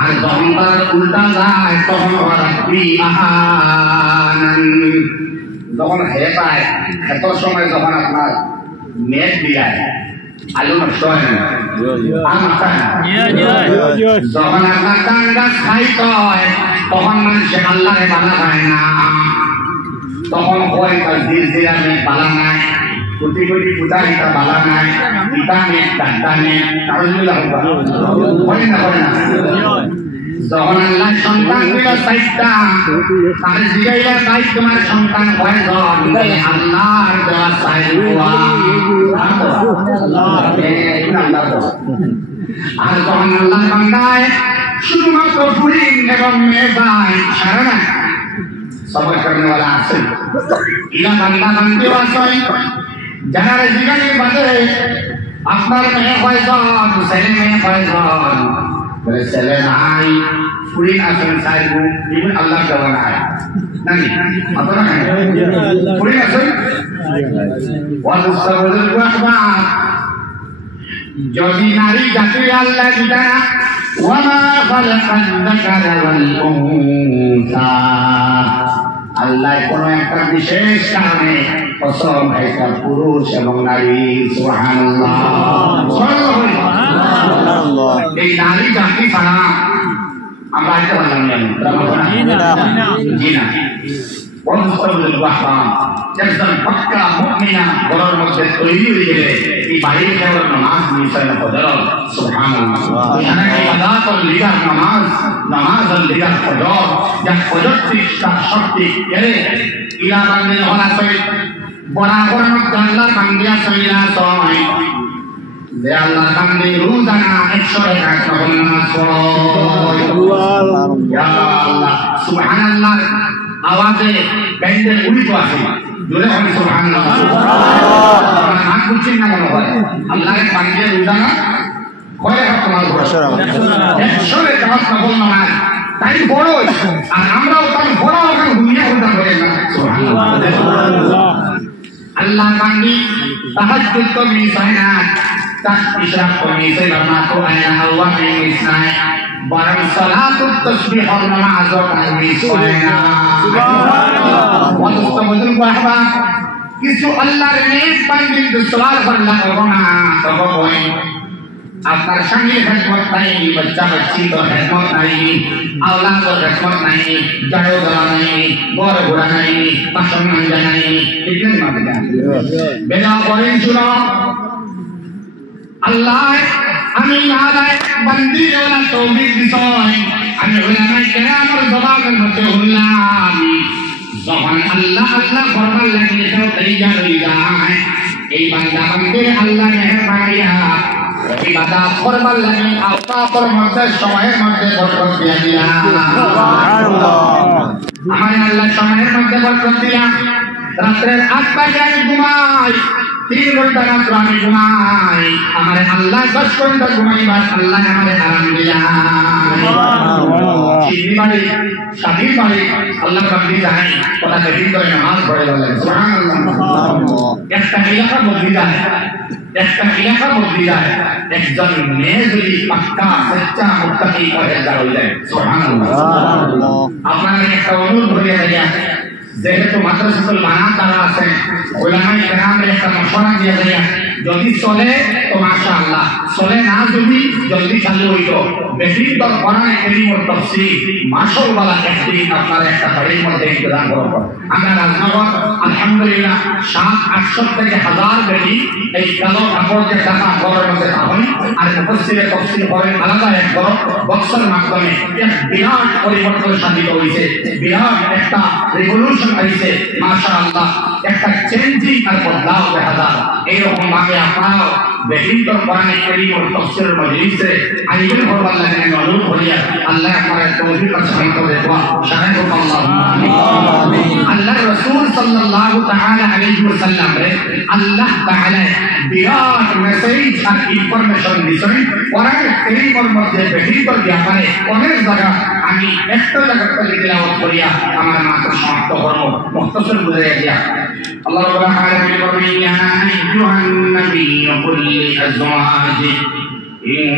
আর যখন তারা উল্টা যায় তখন রাখবি আহান যখন হে পায় এত সময় যখন আপনার মেঘ দিয়ায় আলু নষ্ট হয় না যখন আপনার ধান গাছ খাইতে হয় তখন মানুষে আল্লাহরে বাধা পায় না তখন হয় তার ধীর ধীরে মেঘ বালা নাই কোটি কোটি ফুটা এটা বালা নাই পিতা মেঘ ডাক্তার মেঘ হয় না যখন আল্লাহ সন্তান দিল চাইটা তার জিগাইলা তাই তোমার সন্তান কয়জন আল্লাহর দেওয়া চাইবা আর যখন আল্লাহ বান্দায় শুধুমাত্র পুরিন এবং মেঘায় সারা না সবাই করেনেওয়ালা আছে ইলা বান্দা বান্দিও আছে যারা জিগাইলে বাদে আপনার মেয়ে কয়জন ছেলে মেয়ে কয়জন বলে ছেলে নাই পুরিন আছেন সাইবু ইবন আল্লাহ দেওয়া নাই নানি আপনারা পুরিন আছেন ওয়াসসাবুল ওয়াহবা যদি নারী জাতি আল্লাহ দিতা ওয়ামা খালাকাল যাকারা ওয়াল উনসা আল্লাহ কোন একটা বিশেষ কারণে কসম একটা পুরুষ এবং নারী সুবহানাল্লাহ সুবহানাল্লাহ এই নারী জাতি ছাড়া আমরা আইতে পারলাম না জি না ওয়াসসাবুল ওয়াহবা একজন পাক্কা মুমিনা ঘরের মধ্যে তৈরি হয়ে গেলে এই বাড়ির কেবল নামাজ নিশ্চয় ফজর সুবহানাল্লাহ এখানে ইবাদত লিগার নামাজ লিগার ফজর যা ফজর তিস্তা শক্তি গেলে ইলা বান্দে হলা সহিত বরাবর আল্লাহ বান্দিয়া সইলা সয় যে আল্লাহ বান্দে রোজানা 100 রাকাত নামাজ পড়ে ইয়া আল্লাহ সুবহানাল্লাহ আওয়াজে গাইতে উড়িত আসে জোরে হবে সুবহানাল্লাহ সুবহানাল্লাহ না বুঝছেন না মনে হয় আল্লাহর বান্দিয়া রোজানা কয় রাকাত নামাজ পড়ে 100 রাকাত নফল নামাজ তাই বড় আর আমরাও তাই বড় এখন দুনিয়া কথা বলে না সুবহানাল্লাহ আল্লাহ বান্দি তাহাজ্জুদ তো মিস হয় না তাক ইশরাক তো মিস হয় না তো আয়া আল্লাহ মিস নাই বরং সালাতুত তাসবিহ আর নামাজ ও মিস হয় না সুবহানাল্লাহ ওয়াস্তমদুল বাহবা কিছু আল্লাহর নেক বান্দি সওয়াল করলাম না তবে কই আপনার সঙ্গে খেদমত নাই বাচ্চা বাচ্চি তো খেদমত নাই আওলাদ তো খেদমত নাই জাড়ো দেওয়া নাই বড় ঘোড়া নাই বাসন মাঞ্জা নাই এগুলো মানতে বেলা করেন শুনো আল্লাহ আমি আলায় বন্দি ওলা তৌফিক দিছয় আমি উলামায়ে কেরামের জবানের মধ্যে বললাম যখন আল্লাহ আল্লাহ ফরমান লাগে তো তৈয়ার হয়ে যায় এই বান্দা বান্দির আল্লাহ মেহেরবানিয়া ইবাদত করবার লাগে আওতার মধ্যে সময়ের মধ্যে বরকত দিয়া দিলা সুবহানাল্লাহ আমার আল্লাহ সময়ের মধ্যে বরকত দিয়া রাতের 8 বাজে আমি ঘুমাই 3 ঘন্টা রাত আমি ঘুমাই আমার আল্লাহ 10 ঘন্টা ঘুমাইবার আল্লাহ আমারে আরাম দিয়া সুবহানাল্লাহ চিনি বাড়ি শাদী বাড়ি আল্লাহ বান্দি যায় কথা বেশি করে নামাজ পড়ে বলে সুবহানাল্লাহ একটা এলাকা বদলে যায় একটা এলাকা বদলে যায় একজন মেয়ে যদি পাক্কা সচ্চা মুত্তাকি পরহেজগার হয়ে যায় সুবহানাল্লাহ আপনারা একটা অনুরোধ হয়ে যায় যেহেতু মাদ্রাসাতুল বানাত তারা আছে উলামায়ে কেরামের একটা মশওয়ারা দিয়ে যায় যদি চলে তো মাশাআল্লাহ চলে না যদি জলদি চালু হইল বেশির পর কোরআন কারীমের তাফসীর মাশাআল্লাহ একদিন আপনারা একটা বাড়ির মধ্যে ইন্তজাম করব আমরা রাজনগর আলহামদুলিল্লাহ 700 থেকে 1000 বেশি এই কালো কাপড় যে টাকা ঘরের মধ্যে পাবেন আর মুফাসসিরে তাফসীর করেন আলাদা এক ঘর বক্সের মাধ্যমে এক বিরাট পরিবর্তন সাধিত হয়েছে বিরাট একটা রেভলিউশন হয়েছে মাশাআল্লাহ একটা চেঞ্জিং আর বদলাও দেখা যায় এইরকম ভাবে আপনারাও বেশির কোরআন কারীমের তাফসীর মজলিসে আইবেন হবার লাগে অনুরোধ করিয়া আল্লাহ আপনার তৌফিক আর সহায়তা দেওয়া শাহে আল্লাহুম্মা আমিন আল্লাহ রাসূল সাল্লাল্লাহু তাআলা আলাইহি ওয়াসাল্লাম রে আল্লাহ তাআলা বিরাট মেসেজ আর ইনফরমেশন দিছেন কোরআন কারীমের মধ্যে বেশির ব্যাপারে অনেক জায়গা আমি একটা জায়গা থেকে তেলাওয়াত করিয়া আমার মাত্র সমাপ্ত করব মুখতাসর বুঝাইয়া দিয়া আল্লাহ রাব্বুল আলামিন বলেন ইয়া আইয়ুহান নবী কুল লিআজওয়াজিক ইন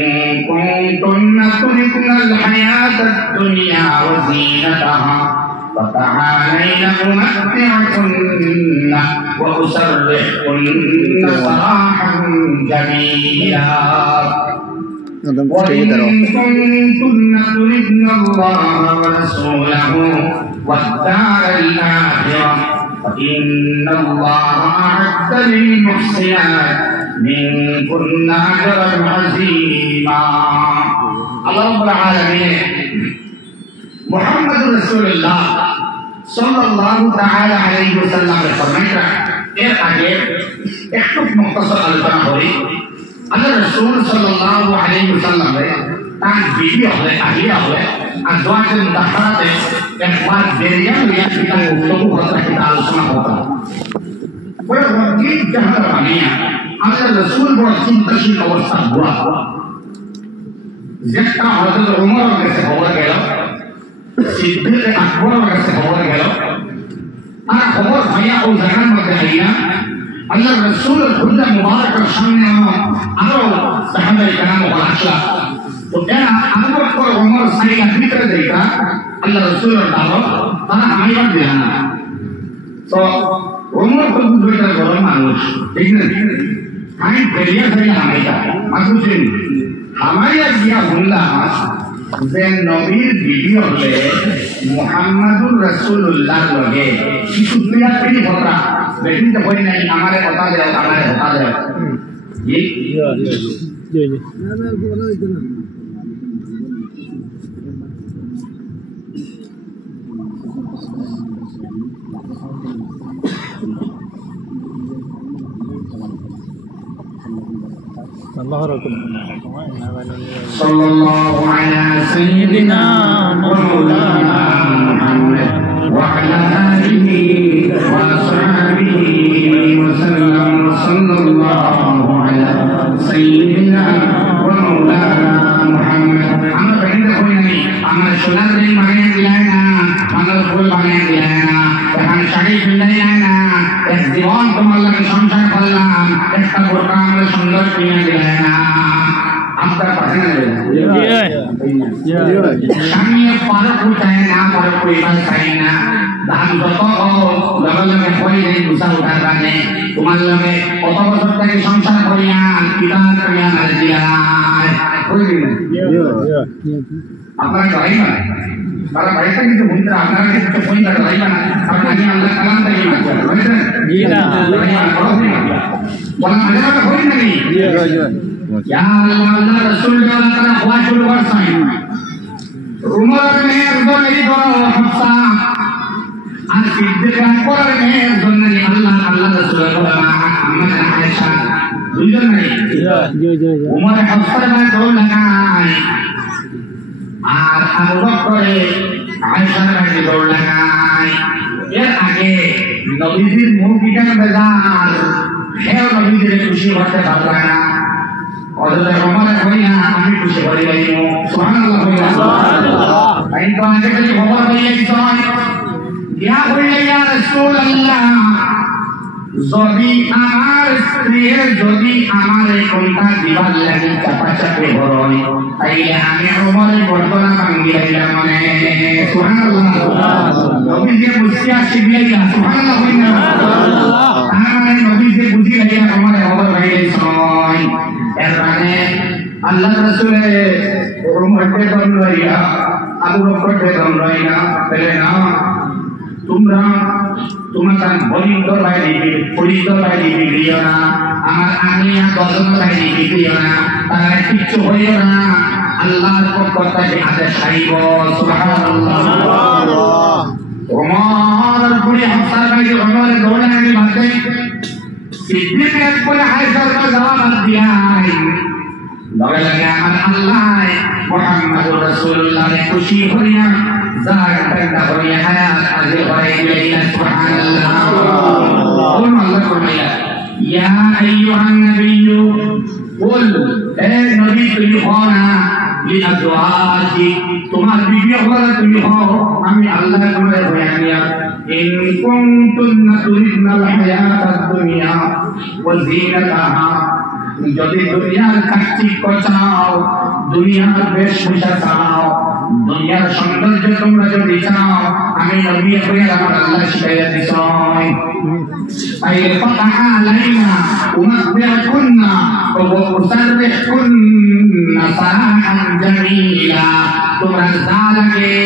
কুনতুন্না তুরিদুনা আল হায়াতাদ দুনিয়া ওয়া যীনাতাহা فتعالين أمتعكن وأسرحكن سراحا جميلا وإن كنتن تردن الله ورسوله والدار الآخرة فإن الله أعد للمحسنات منكن أجرا عظيما الله رب العالمين محمد رسول الله সাল্লাল্লাহু তাআলা আলাইহি ওয়াসাল্লাম ফরমাইরা এর আগে একটু মুখতাসর আলোচনা করি আল্লাহ রাসূল সাল্লাল্লাহু আলাইহি ওয়াসাল্লাম তার বিবি হলে আহিয়া হলে আজওয়াজুল মুতাহহারাতে একবার বেরিয়া হইয়া কিতাব তবু কথা কিতাব আলোচনা হতো বড় কি জাহার বানিয়া আল্লাহ রাসূল বড় চিন্তাশীল অবস্থা বুয়া যেটা হযরত ওমর কাছে খবর গেল সিদ্দিক আকবর কাছে খবর গেল আর খবর ভাইয়া ও জায়গার মধ্যে আইয়া আল্লাহ রাসূলের খুদা মুবারকের সামনে আরো সাহাবায়ে কেরাম আসলা তো এরা আবু বকর ওমর সাইয়া ভিতরে দেখা আল্লাহ রাসূলের দাওয়াত তারা আইবা দিলেন না তো ওমর তো দুইটা গরম মানুষ ঠিক না আমি বেরিয়া থেকে আইতা মাসুদিন হামাইয়া গিয়া বললাম যে নবীর বিবি হলে মুহাম্মাদুর রাসূলুল্লাহ লগে কিছু পিড়ি কথা বেশি তো হই নাই আমারে কথা দেও জি صلى الله على سيدنا مولانا محمد وعلى آله وأصحابه وسلم صلى الله على سيدنا ومولانا বোরকা আমরা সুন্দর কিনে দিলেন না আপনার পাশে স্বামী পারক চায় না পারক পরিবার চাই না ধান যত লগে লগে হয়ে যায় গুছা উঠার কারণে তোমার লগে কত বছর থেকে সংসার করিয়া পিতা করিয়া মারে দিয়া আপনারা ডরাইবা না তারা বাড়িতে কিন্তু বন্ধুরা আপনারা কিন্তু ফোন করে ডরাইবা না কারণ আমি আল্লাহ কালাম থেকে মারছি বুঝলেন জি না বলা মাঝে মাঝে হই নাকি ইয়া আল্লাহ আল্লাহ রাসূল আল্লাহ তাআলা হওয়া শুরু করছেন উমর মেয়ের জন্য বড় হাফসা আর সিদ্দিক আকবর মেয়ের জন্য আল্লাহ আল্লাহ রাসূল আমাদের আয়েশা দুইজন নাই উমর হাফসার গায়ে দৌড় লাগায় আর আবু বকর আয়েশার গায়ে দৌড় লাগায় এর আগে নবীজির মুখ বিকান বেজার হেও নবীজির খুশি করতে পারল না অথচ উমর কইনা আমি খুশি করি লাইমু সুবহানাল্লাহ সুবহানাল্লাহ তাই তো আগে যদি খবর হইয়া দিত ইয়া হইয়া ইয়া রাসূলুল্লাহ যদি আমার স্ত্রীর যদি আমার কোনটা দিবার লাগি চাপাচাপি হরয় তাইলে আমি উমরের বর্তনা ভাঙ্গি লাইলাম মানে সুবহানাল্লাহ নবী যে মুসিয়া শিবিয়া সুবহানাল্লাহ সুবহানাল্লাহ আমার নবী যে বুঝি লাইয়া উমরের খবর হইলে ছয় এর মানে আল্লাহ রাসূলের উমরকে দম লইয়া আবু বকরকে দম লইয়া বলে না তোমরা তোমার বলিন্দর বাইরে পরিন্দর বাইরে বিক্রিও না আমার আমিয়া দজন বাইরে বিক্রিও না তারা কিচ্ছু হইও না আল্লাহর পক্ষ থেকে আদেশ আইব সুবহানাল্লাহ ওমর পুরি হাফসার বাইরে ওমর দৌড়ানি মারতে সিদ্দিক একবারে আয়েশার কাছে জবাব দিয়াই লগে লগে আমার আল্লাহ মুহাম্মদুর রাসূলুল্লাহ খুশি হইয়া জাকাতটা হইয়া হায়াত আজে হয়ে গেল সুবহানাল্লাহ আল্লাহ ফরমাইয়া ইয়া আইয়ুহান নবিয়্যু কুল হে নবী তুমি হও না লিআজওয়াজি তোমার বিবি হওয়া তুমি হও আমি আল্লাহ তোমার বয়ানিয়া ইন কুনতুন্না তুরিদনাল হায়াতাদ দুনিয়া ওয়া যিনাতাহা যদি দুনিয়ার কাচ্চিক্য চাও দুনিয়ার বেশভূষা চাও দুনিয়ার সৌন্দর্য তোমরা যদি চাও আমি নবী হয়ে আমার আল্লাহ শিখাইয়া দিছই আই ফাতাআলাইনা উমাতিউকুন্না ওয়া উসাররিহুন্না সারাহান জামিলা তোমরা যা লাগে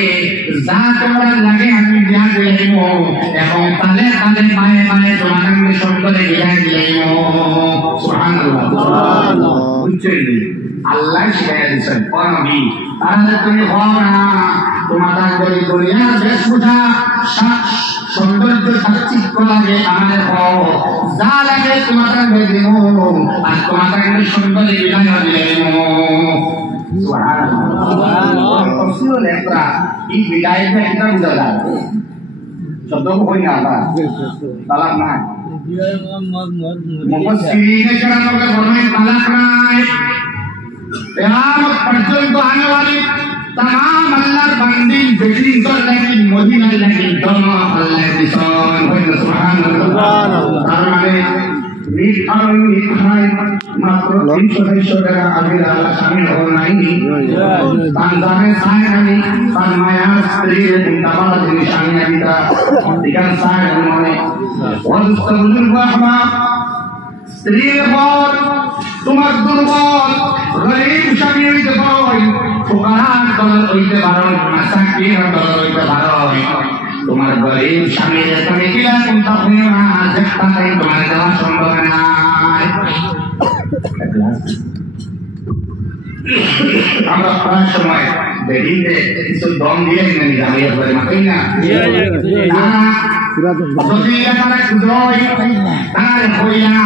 যা তোমরা লাগে আমি দিয়া দিলাম এবং তালে তালে মায়ে মায়ে তোমাদের সৌন্দর্য দিয়া দিলাম সুবহানাল্লাহ সুবহানাল্লাহ বুঝছেন আল্লাহ শিখাইয়া দিয়েছেন ও নবী তাহলে তুমি হও না তোমাদের যদি দুনিয়ার বেশভূষা সৌন্দর্য চাকচিক্য লাগে আমাদের হও যা লাগে তোমাদের দেব আর তোমাদের সৌন্দর্য বিদায় দিলাম সুবহানাল্লাহ সুবহানাল্লাহ তফসির লেখা এই বিদায়টা এটা বুঝা যায় শব্দ কই না তালাক নাই মুফাসসিরিনে কেরাম কে বলেন তালাক নাই কিয়ামত পর্যন্ত आने वाली तमाम अल्लाह बंदी बेटिन कर लगी मदीना लगी दोनों अल्लाह की शान हो सुभान अल्लाह तार माने नीट और नीट खाए मात्र 300 টাকা আগে আল্লাহ শামিল হল নাই তানজানে সায় নাই তার মায়া স্ত্রী জিন্দাবাদ নিশানিয়া দিতা দিগান সায় মানে ওয়াস্তাবুল রাহমা স্ত্রী বল তোমার দুর্বল গরীব স্বামী হইতে পারো ফুকারার দল হইতে পারো মাসাকির দল হইতে পারো তোমার গরীব স্বামীর তুমি কিলা চিন্তা করিও না যেটা তাই তোমার দেওয়া সম্ভব নয় আমরা প্রায় সময় বেরিয়ে কিছু দম দিয়ে নিয়ে যাবে বলে মাথায় না যদি আমরা কুদরই তার হইয়া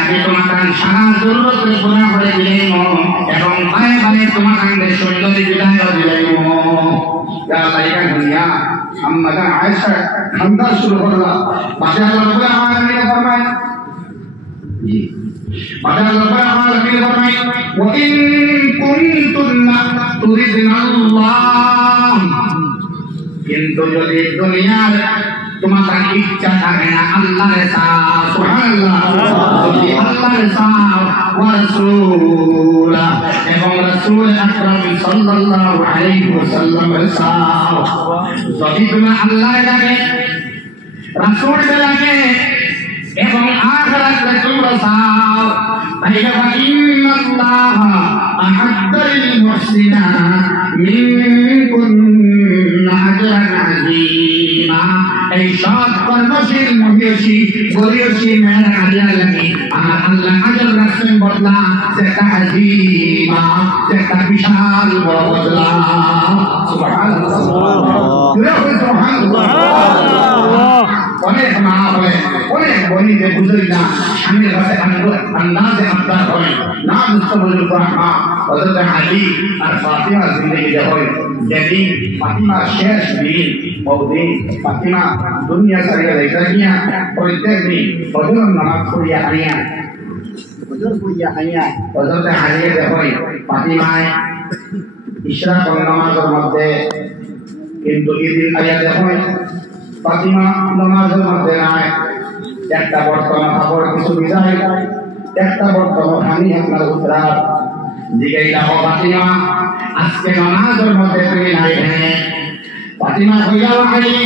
আমি তোমার সারা জরুরত পুরা করে দিলাম এবং পায়ে পায়ে তোমার সৌন্দর্য বিদায় দিলাম লাইকা দুনিয়া আম্মা আয়েশা খান্দা শুরু করলা পাশে আল্লাহ রাব্বুল আলামিন ফরমায় জি পাশে আল্লাহ রাব্বুল আলামিন ফরমায় ওয়া ইন কুনতুন্না তুরিদনাল্লাহ কিন্তু যদি দুনিয়ার তোমার ইচ্ছা থাকে না আল্লাহর চাও সুবহানাল্লাহ যদি আল্লাহর চাও ওয়া রাসূল এবং রাসূল আকরাম সাল্লাল্লাহু আলাইহি ওয়াসাল্লামের চাও যদি তুমি আল্লাহর ডাকে রাসূলের ডাকে এবং আখিরাতে তোমরা চাও তাহলে ইন্নাল্লাহ আ'আদ্দা লিল মুহসিনা মিনকুম আজরান আযীমা এই সব কর্মশীল মহিষী গরিয়সী মেয়ের আল্লাহ লাগে আমার আল্লাহ আজর রাখছেন বদলা সেটা আযীমা সেটা বিশাল বড় বদলা সুবহানাল্লাহ সুবহানাল্লাহ অনেক মা বলে অনেক বনিদের বুঝলি না স্বামীর কাছে আন্দাজে আবদার হয় না বুঝতে বলুন মা হযরত আলী আর ফাতিমার জিন্দেগিতে হয় যেদিন ফাতিমার শেষ দিন ওদিন ফাতিমা দুনিয়া ছাড়িয়া রেখে গিয়া প্রত্যেক দিন ফজর নামাজ পড়িয়া আনিয়া হযরত আলী হয় ফাতিমায় ইশরাক নামাজের মধ্যে কিন্তু ঈদের আয়াতে হয় ফাতিমা নামাজের মধ্যে নাই একটা বর্তমান খবর কিছু বিদায় একটা বর্তমান হানি আপনার উত্তরা জিগাইলা ও ফাতিমা আজকে নামাজের মধ্যে তুমি নাই হ্যাঁ ফাতিমা কইলা আলী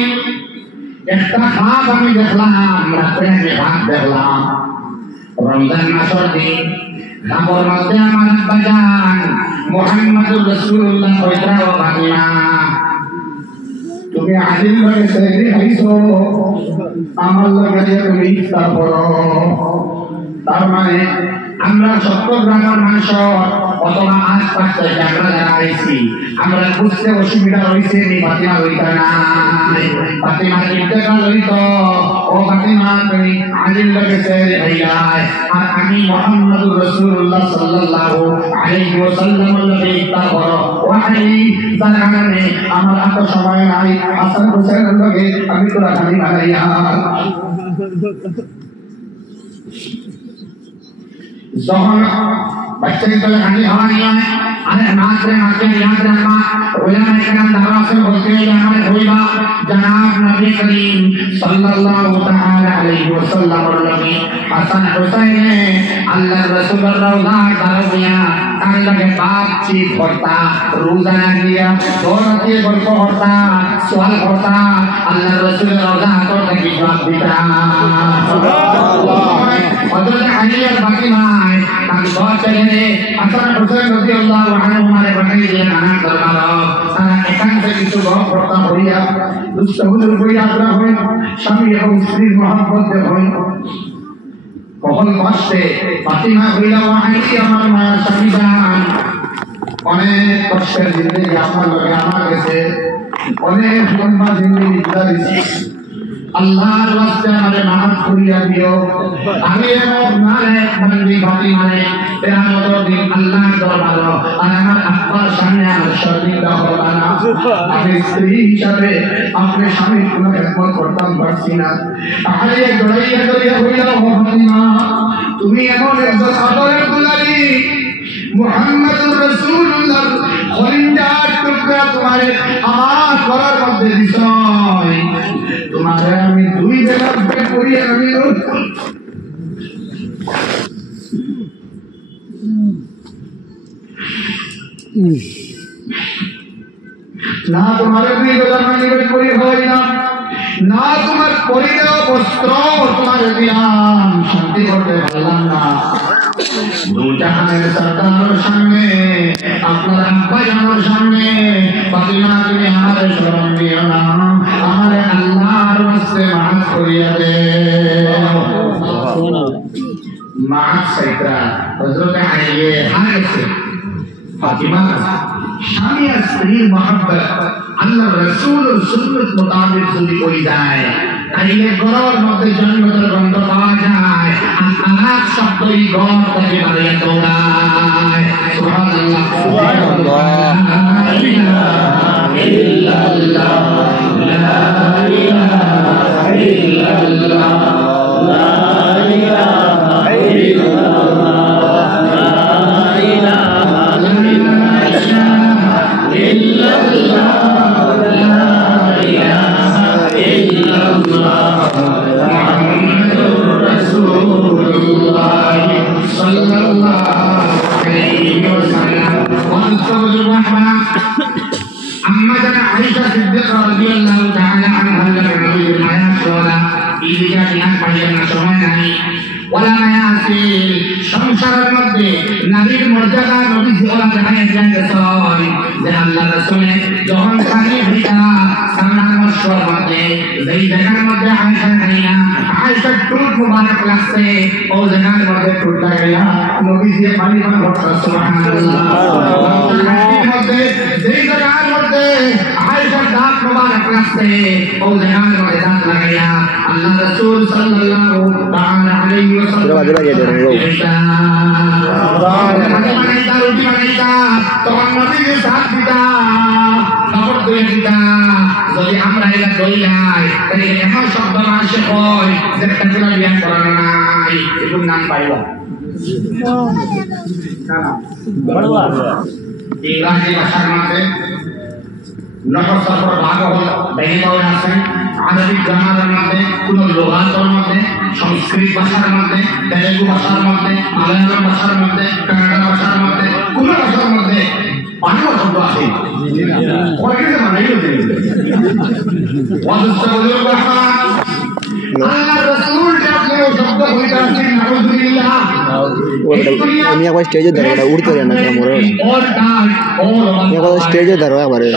একটা খাব আমি দেখলাম রাতে আমি ভাত দেখলাম রমজান মাসের দিন খাবার মধ্যে আমার বাজান মুহাম্মদুর রাসূলুল্লাহ কইরা ও ফাতিমা তুমি আদিল লগে সেরি হইছো আমার লগে তুমি ইফতার করো তার মানে আমরা চট্টগ্রামের মানুষ অথবা আশপাশ থেকে আমরা যারা আইছি আমরা বুঝতে অসুবিধা হয়েছে নি ফাতিমা হইতা না ফাতিমা ইন্তেকাল হইত ও ফাতিমা তুমি আদিল লগে সেরি হইলাই আর আমি মুহাম্মদুর রাসূলুল্লাহ সাল্লাল্লাহু আলাইহি ওয়াসাল্লামের লগে ইফতার করো ওয়াহি জানানে আমার এত সময় নাই হাসান হোসেনের লগে আমি তোরা খালি বানাইয়া যখন बच्चे को खाली हवा नहीं है अरे नाचरे नाचरे याद रखना उलमा इकराम दावा से बोलते हैं हमारे होइबा जनाब नबी करीम सल्लल्लाहु तआला अलैहि वसल्लम और नबी हसन हुसैन ने अल्लाह रसूल रौजा कर दिया तार लगे बातचीत करता रोजा दिया औरतें गल्प करता सवाल करता अल्लाह रसूल रौजा तो तक जवाब देता सुभान अल्लाह हजरत अली और फातिमा ताकि बहुत चले हसन हुसैन রাদিয়াল্লাহু আনহু মারে বানাই দিয়ে নানা দরবার তারা এখান থেকে কিছু গপ করতা হইয়া দুষ্টহুদুর হইয়া আগ্রহ হয় স্বামী এবং স্ত্রীর মহব্বত হয় কখন কষ্টে ফাতিমা হইলা ওয়াহি আমার মায়ের স্বামী জান অনেক কষ্টের জিন্দেগি আমার লগে আমার গেছে অনেক লম্বা জিন্দেগি দিছি আল্লাহর ওয়াস্তে আমারে মাফ করিয়া দিও আমি এমন নারে বন্দি ফাতিমারে কিয়ামতের দিন আল্লাহর দরবারে আর আমার আব্বার সামনে আমার শর্মিন্দা হবা না আমি স্ত্রী হিসাবে আপনি স্বামীর কোনো খেদমত করতাম পারছি না আরে গড়াইয়া গড়াইয়া হইয়া ফাতিমা তুমি এমন একজন আদরের দুলালি মুহাম্মদুর রাসূলুল্লাহ খলিজার টুকরা তোমারে আমার ঘরের মধ্যে দিছই তোমারে আমি দুই বেলা পেট করিয়া আমি না তোমারে দুই বেলা আমি পেট করি হয় না না তোমার পরিধেয় বস্ত্র তোমার দিলাম শান্তি করতে পারলাম না দুজাহানের সরকারের সামনে আপনার আব্বা জানার সামনে ফাতিমা তুমি আমাদের শরণ দিও না আমারে আল্লাহর ওয়াস্তে মাফ করিয়া দে মাফ সাইতা হযরত আলী হারেছে ফাতিমা স্বামী আর স্ত্রীর মহব্বত আল্লাহর রাসূলের সুন্নাত মোতাবেক যদি করি যায় তাহলে ঘরের মধ্যে জন্মতের গন্ধ পাওয়া যায় আর আলাপ শব্দই ঘর থেকে বাড়িয়ে দৌড়ায় সুবহানাল্লাহ সুবহানাল্লাহ লা ইলাহা ইল্লাল্লাহ লা ইলাহা ইল্লাল্লাহ লা ইলাহা ইল্লাল্লাহ لا إله إلا الله রাদিয়াল্লাহু তাআলা আনহা নবীর মায়া ছোঁয়া ইলিজা নিয়াত পাইলেন না, সময় নাই। ওলা মায়া আছে সংসারের মধ্যে নারীর মর্যাদা নবী ওলা জানাই দিয়েছেন যে আল্লাহ রাসূলে যখন পানি ভিটা সামনার মশওয়ার মধ্যে যেই জায়গার মধ্যে আয়েশা টুট মুবারক লাগছে ও জায়গার মধ্যে টুট লাগাইয়া নবী দিয়ে পানি পান করতে সুবহানাল্লাহ। মধ্যে যেই জায়গার মধ্যে আয়েশার দাঁত মুবারক লাগছে ও জায়গার মধ্যে দাঁত লাগাইয়া আল্লাহ রাসূল সাল্লাল্লাহু তাআলা আলাইহি ওয়াসাল্লাম তখন নবীকে সাথ দিতা খবর দিয়ে দিতা। যদি আমরা এটা দইলাই তাহলে এমন শব্দ মানুষে হয় যে তাকুলা বিয়ান করানো নাই, এগুলো নাম পাইব ইংরাজি ভাষার মধ্যে নহর সফর ভাগ হল বেহিবাও আছে, আরবি গ্রামারের মধ্যে, কোন লোহাতর মধ্যে, সংস্কৃত ভাষার মধ্যে, তেলেগু ভাষার মধ্যে, মালায়ালাম ভাষার মধ্যে, কানাডা ভাষার মধ্যে, কোন ভাষার মধ্যে বাংলা শব্দ আছে কয়েকটা মানে আল্লাহ রাসূল যাকে শব্দ হইতাছে নাউযুবিল্লাহ আমি একবার স্টেজে ধরো উড়তে দেন না মোরে একবার স্টেজে ধরো একবারে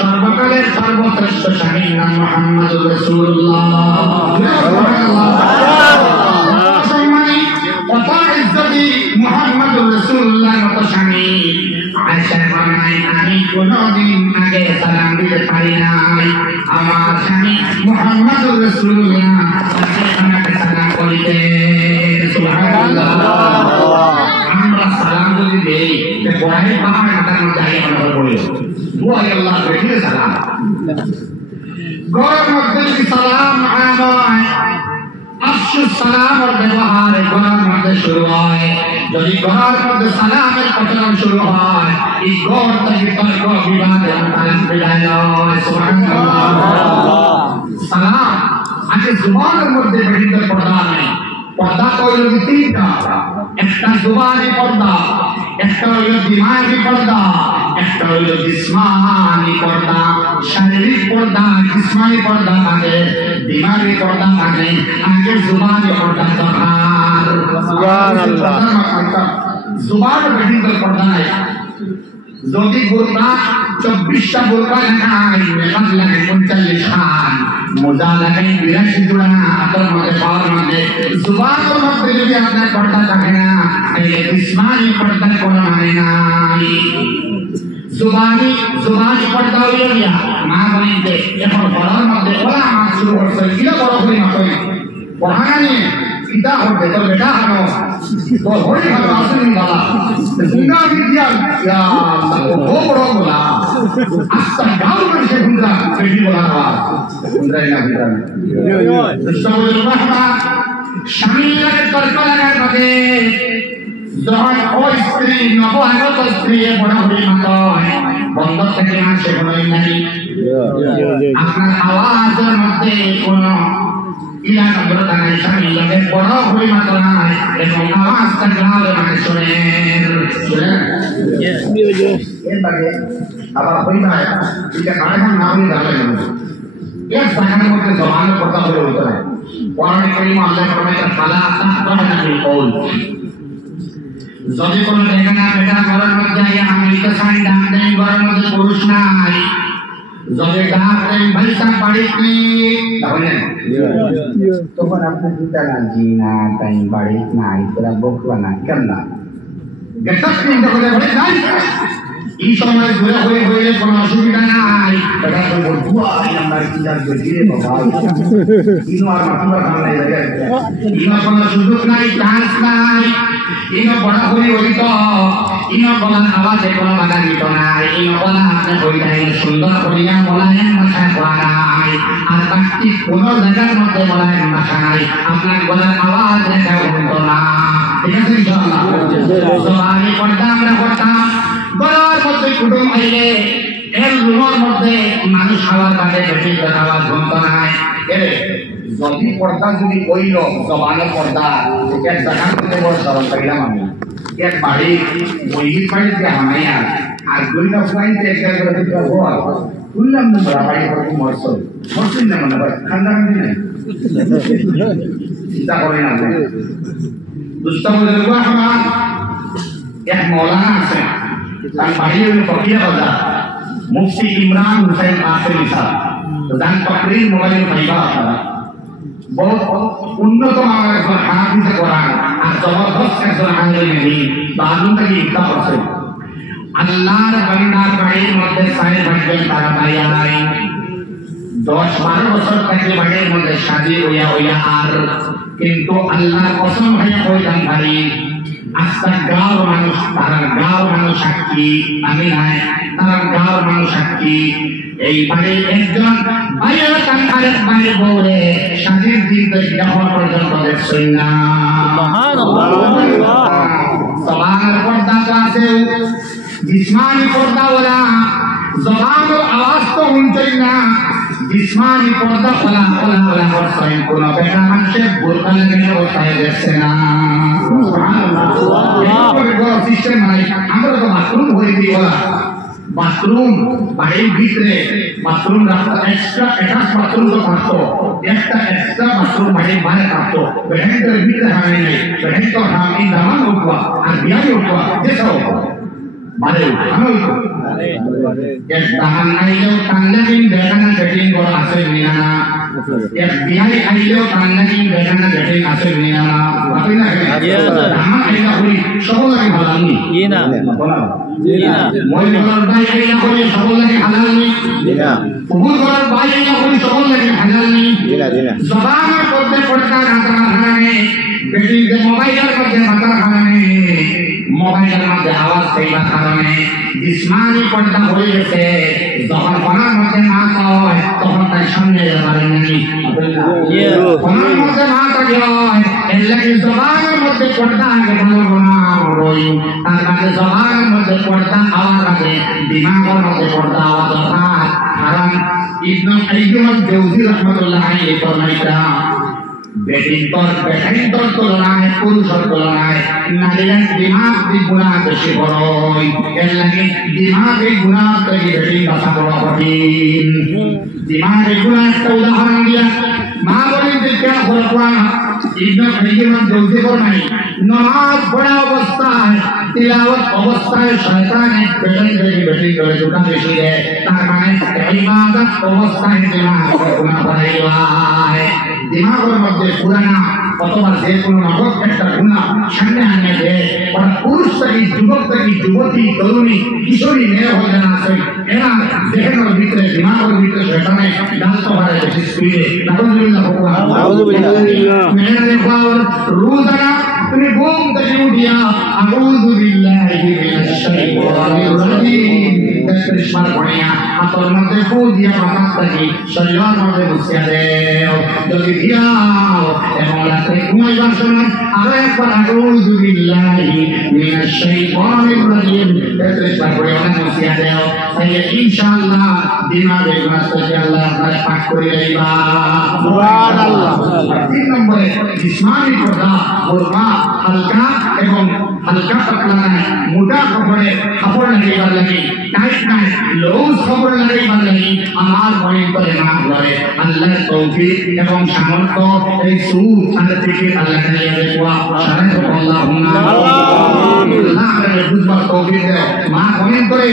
সর্বকালের সর্বশ্রেষ্ঠ শাহী নাম মুহাম্মদুর রাসূলুল্লাহ কত ইজ্জতি মুহাম্মদুর রাসূলুল্লাহ কত শাহী। আয়েশা ফরমায় আমি কোনদিন আগে সালাম দিতে পারি নাই, আমার স্বামী মুহাম্মদুর রাসূলুল্লাহ আমাকে সালাম করিতে সুবহানাল্লাহ। আমরা সালাম যদি দেই তে পরে পাহাড় মাথার মধ্যে আইয়া আমরা বলি ওয়াই আল্লাহ বেঠিয়ে সালাম। ঘরের মধ্যে যদি সালাম হয় আফসুস সালাম আর ব্যবহার ঘরের মধ্যে শুরু হয়, যদি ঘরের মধ্যে সালামের প্রচলন শুরু হয় এই ঘর থেকে তর্ক বিবাদের বিদায় নয় সুবহানাল্লাহ। সালাম আগে জুবানের মধ্যে বেরিয়ে পর্দা নেই, পর্দা কইল তিনটা, একটা জুবানি পর্দা, একটা হইল দিমাগি পর্দা, একটা হইল জিসমানি পর্দা। শারীরিক পর্দা জিসমানি পর্দা থাকে, দিমাগি পর্দা থাকে, আগে জুবানি পর্দা দরকার সুবহানাল্লাহ। জুবান বেরিয়ে পর্দা নাই, যদি বোরকা 24টা বোরকা লাগাই মেকআপ লাগে 45 খান, মোজা লাগাই 82 জোড়া, হাতের মধ্যে পাওয়ার মধ্যে জুবানের মধ্যে যদি আপনার পর্দা থাকে না তাহলে জিসমানি পর্দা কোনো মানে নাই। জুবানি পর্দা হইল গিয়া মা বলিতে এখন ঘরের মধ্যে ওলা আমার শুরু করছে কিনা বড় করি মাত্র পড়ানা নিয়ে পিতা হবে তোর বেটা হানো তোর হরি হানো আসেন বাবা গুঙ্গা বিদ্যা ও বড় বলা আস্তা গাও মানুষের গুঙ্গা বেটি বলা আওয়াজ গুঙ্গাই না বিটা স্বামীর তর্ক লাগার মধ্যে যখন ওই স্ত্রী নবআগত স্ত্রী বড় হরি মাত্র বন্ধ থেকে আসে বড়ই নাই, আপনার আওয়াজের মধ্যে কোন ইলা নম্রতা নাই, স্বামী লাগে বড় হরি মাত্র নাই এবং আওয়াজটা গাঁও মানে শোনেন এর বাদে আবার হই না এটা কারণ না হয়ে যাবে না এক জায়গার মধ্যে জবানের কথা বলে হইতে হয়। কোরআন কারীম আল্লাহ ফরমায় ফালা তাহতানা বিল কওল, যদি কোনো দেখে না বেটা ঘরের মধ্যে আইয়া আমলিতে সাইন ডাক দেন ঘরের মধ্যে পুরুষ নাই, যদি ডাক দেন ভাইসা বাড়িতে তাহলে তখন আপনি চিন্তা না জি না তাই বাড়ি নাই তোরা বকবা না কেন না গেটটা চিন্তা করে বাড়ি নাই এই সময় ঘুরে ঘুরে ঘুরে কোনো অসুবিধা নাই, বেটা তো বলবো আই আমরা কি জানতে দিয়ে বাবা ইনো আর মাথা কামড়াই লাগে ইনো কোনো সুযোগ নাই, চান্স নাই, ইনো বড় করে হইত ইনো বলার আওয়াজে কোনো বাধা দিত নাই, ইনো বলা আপনি হইতাই সুন্দর করিয়া বলায়েন ভাষা করা নাই, আর বাকি কোনো জায়গার মধ্যে বলায়েন ভাষা নাই, আপনার গলার আওয়াজ রেখা হইত না। ঠিক আছে ইনশাআল্লাহ আমি পড়তাম আমরা পড়তাম গলার মধ্যে কুটুম আইলে এর রুমের মধ্যে মানুষ খাওয়ার বাদে বেশি আওয়াজ শুনতো নাই। যদি পর্দা যদি কইল জবানের পর্দা এক জায়গা করতে বড় সরল পাইলাম আমি এক বাড়ি বইয়ের বাড়িতে হামাইয়া আর দুইটা ফ্লাইটে একটা করে দিতে হয় শুনলাম না বাড়ি করতে মরসল মরসল না মনে হয় খান্দাখান্দি নাই চিন্তা করে না দুষ্টাবদের আমার এক মৌলানা আছে তার বাড়ি হল ফকিয়া বাজার মুফতি ইমরান হুসাইন আসেনি সাহেব দান তকরির মোবাইল ভাইবা আপনারা বহুত উন্নত মানের একজন হাফিজে কোরআন আর জবরদস্ত একজন আঙ্গিনী দিন বাদুন থেকে ইফতা করছে আল্লাহর বান্দার বাড়ির মধ্যে সাড়ে ভাগবেন তারা বাইয়া নাই 10-12 বছর থেকে বাড়ির মধ্যে সাজি হইয়া আর কিন্তু আল্লাহর কসম হয়ে কইলাম ভাই আজকে গাঁও মানুষ তারা গাঁও মানুষ সাক্ষী আমি নাই তারা গাঁও মানুষ সাক্ষী এই বাড়ির একজন বাইরের কান্তারের বাইরে বলে সাজির দিন যখন পর্যন্ত দেখছেন না জবানের পর্দা তো আছে जिस्मानी पर्दा वाला जबान और आवाज तो उनसे ना जिस्मानी पर्दा वाला और साइन को ना बेटा हमसे बोलता नहीं होता है जैसे ना सुभान अल्लाह ये तो सिस्टम है हमरा तो बाथरूम होई दी वाला बाथरूम बाड़ी भीतरे बाथरूम रास्ता एक्स्ट्रा अटैच बाथरूम तो करतो একটা এক্সট্রা বাথরুম বাড়ি বাইরে করতো বেহেন্দ্র ভিতরে হয় নাই বেহেন্দ্র হাম এই দামান উঠবা আর বিয়াই উঠবা দেখাও Mari, yes, tahan ayo tandakin bekana getting or asal minana. Yes, biaya ayo tandakin bekana getting asal minana. Apa ini? Tahan ayo kuri, semua lagi halal ni. Iya. Mau jual bayi ayo kuri, semua lagi halal ni. Iya. Umur jual bayi ayo kuri, semua lagi halal ni. Iya. Zabana kote kote antara ni, getting the mobile kote antara ni. মোবাইলের মধ্যে আওয়াজ পাইবার কারণে জিসমানি পর্দা হয়ে গেছে যখন কোনার মধ্যে না হয় তখন তার সামনে যাবে না কোনার মধ্যে না থাকে হয় এর লাগে জবানের মধ্যে পর্দা আগে ভালো না রই তার কাছে জবানের মধ্যে পর্দা আওয়াজ আছে দিমাগের মধ্যে পর্দা আওয়াজ হয় কারণ ইবনে কাইয়্যিম আল-জাওজি রাহমাতুল্লাহ আলাইহি ফরমাইতা বেটিন্তর তুলনায় পুরুষের তুলনায় নারীর দিমাগ গুণা বেশি বড় এর লাগে দিমাগের গুণা থেকে বেশি বাঁচা বড় কঠিন দিমাগের গুণা একটা উদাহরণ দিয়া মা বলেন যে কেন হলো কোরআন ইবনে কাইয়্যিম আল-জাওজি ফরমাই নামাজ পড়া অবস্থায় তিলাওয়াত অবস্থায় শয়তান এক বেশি করে দুটা বেশি দেয় তার মানে ইবাদত অবস্থায় দিমাগ গুণা বাড়ায় দিমাগের মধ্যে পুরানা অথবা যে কোনো নগদ একটা গুণা সামনে আনিয়ে দেয় ওরা পুরুষ থেকে যুবক থেকে যুবতী তরুণী কিশোরী মেয়ে হয়ে না আছে এরা দেহের ভিতরে দিমাগের ভিতরে শয়তানে ডালতে পারে বেশি স্পিডে মেয়েরা দেখো রোজানা তুমি ঘুম থেকে উঠিয়া আউযু বিল্লাহি মিনাশ শাইতানির রাজিম তেসমার পড়িয়া আপনার মধ্যে ফুল দিয়া বাতাস থাকি শরীরের মধ্যে বসিয়া দেও যদি দিয়াও এবং রাত্রে ঘুমাইবার সময় আরো একবার আউযু বিল্লাহি মিনাশ শাইতানির রাজিম তেসমার পড়িয়া বসিয়া দেও তাহলে ইনশাআল্লাহ দিমাগের রাস্তায় আল্লাহ আপনার পাক করে দিবা সুবহানাল্লাহ। 3 নম্বরে জিসমানি পর্দা ওরমা হালকা এবং হালকা পাতলা মোটা কাপড় লাগাইবার লাগে টাইট নাই লুজ কাপড় লাগাইবার লাগে আমার মনে করে না ধরে আল্লাহর তৌফিক এবং সামর্থ্য এই সুখান থেকে আল্লাহ নিয়ে দেখবা সারাল্লাহুম্মা আমিন আল্লাহ আমাদের বুঝবার তৌফিক দেয় মা মনে করে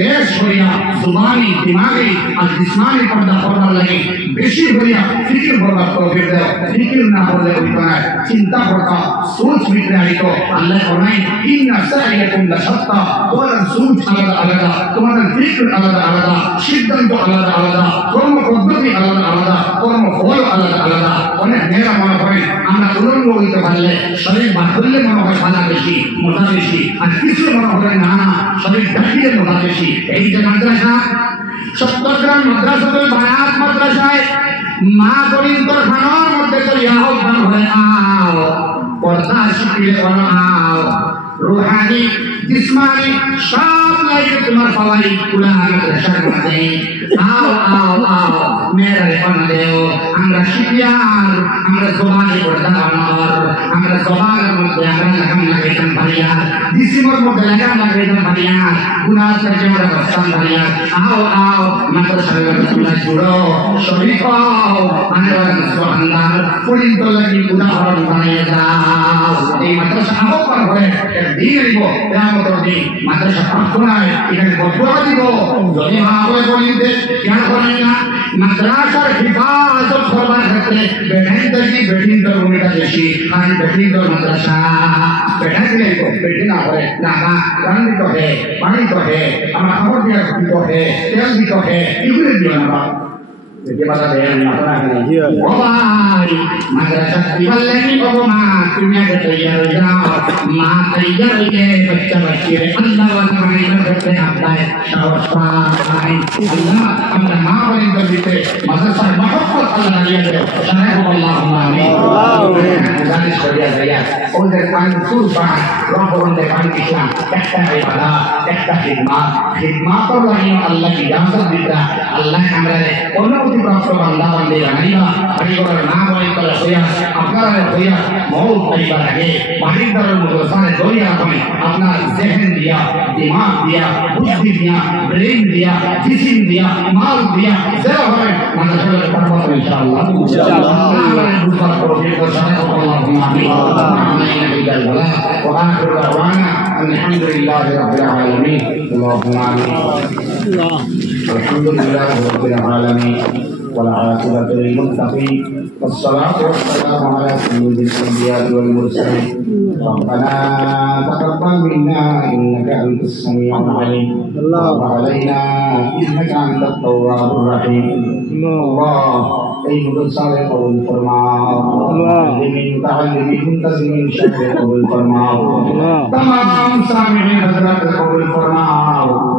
দেশ হইয়া জুবানি দিমাগি আর জিসমানি পর্দা করবার লাগে বেশি হইয়া ফিকির করবার তৌফিক দেয় ফিকির না করলে উপায় চিন্তা করতা সোচ ভিতরে আইতো আল্লাহ ফরমায় ইন্না সাইয়াকুম লাশাত্তা তোমাদের সোচ আলাদা আলাদা তোমাদের ফিকির আলাদা আলাদা সিদ্ধান্ত আলাদা আলাদা কর্ম পদ্ধতি আলাদা আলাদা কর্ম ফল আলাদা আলাদা অনেক মেয়েরা মনে হয় আমরা উলঙ্গ হইতে পারলে শরীর বাঁধলে মনে হয় সাদা বেশি মোটা বেশি আর কিছু মনে হয় না না শরীর ঢাকিয়ে মোটা বেশি এই যে মাদ্রাসা চট্টগ্রাম মাদ্রাসাতুল বানাত মাদ্রাসায় মা গোবিন্দর খানোর মধ্যে চলিয়া আহ্বান হয়ে আও পর্দা শিখিয়ে আও রুহানি जिस्मानी सब लाइक तुम्हार फवाई कुला माद्रासार मध्य आओ आओ आओ मेरा रेपन देओ আমরা শিপিয়ার আমরা সবাই পড়তা আমার আমরা সবার মধ্যে আমরা লাগাম লাগাইতাম ভাইয়া ডিসেম্বর মধ্যে লাগাম লাগাইতাম ভাইয়া গুনাহ থেকে আমরা বাঁচতাম ভাইয়া आओ आओ মাদ্রাসার রাসূলুল্লাহ জুড়ো শরীফ आओ আমরা সুবহানাল্লাহ পরিন্ত লাগি উদাহরণ বানিয়ে দাও এই মাদ্রাসা আহ্বান করে দিন দিব কিয়ামতের দিন মাদ্রাসা প্রার্থনায় এখানে বদুয়া দিব যদি মা বলে বলিতে কেন করেন না মাদ্রাসার হিফাজত করবার ক্ষেত্রে বেটিনদের ভূমিকা বেশি কারণ বেটিনদের মাদ্রাসা বেটা দিলে তো বেটি না করে না রান দিতে হে পানি দিতে হে আমার খাবার দিয়ে দিতে হে তেল দিতে হে এগুলো দিও না Jadi pada daerah mana ni? Wahai madrasah ibalani obama dunia ketujuh ma tayar ke bacca Allah wa taala berkata apa syawasai Allah amna ma beri berbite madrasah mahabbat Allah dia syarah Allahumma amin dan sebagai saya untuk ansurba rahon depan Islam kata ibadah kata khidmat Allah ijazat diberi Allah amrale ono प्राप्त बंदा बंदे रंगीला परिवार नाम वाले कल होया अपना होया मौत परिवार आगे माहिदर मुदरसा ने दोया हमें अपना ज़हन दिया दिमाग दिया बुद्धि दिया ब्रेन दिया जिस्म दिया माल दिया जरा हमें मदरसा में पढ़वा इंशाअल्लाह हमारे दूसरा प्रोजेक्ट को शायद अल्लाहुम्मा आमीन आमीन बिल वला व आखिर दअवाना अल्हम्दुलिल्लाहि रब्बिल आलमीन अल्लाहुम्मा आमीन अल्हम्दुलिल्लाहि रब्बिल आलमीन والعاقبة للمتقين والصلاة والسلام على سيد الأنبياء والمرسلين ربنا تقبل منا إنك أنت السميع العليم وتب علينا إنك أنت التواب الرحيم الله أي مدرسة قبول فرماओ लिमिन तालिबी मुंतज़िमिन शक्र कबूल फरमाओ तमाम सामिईन हज़रात कबूल फरमाओ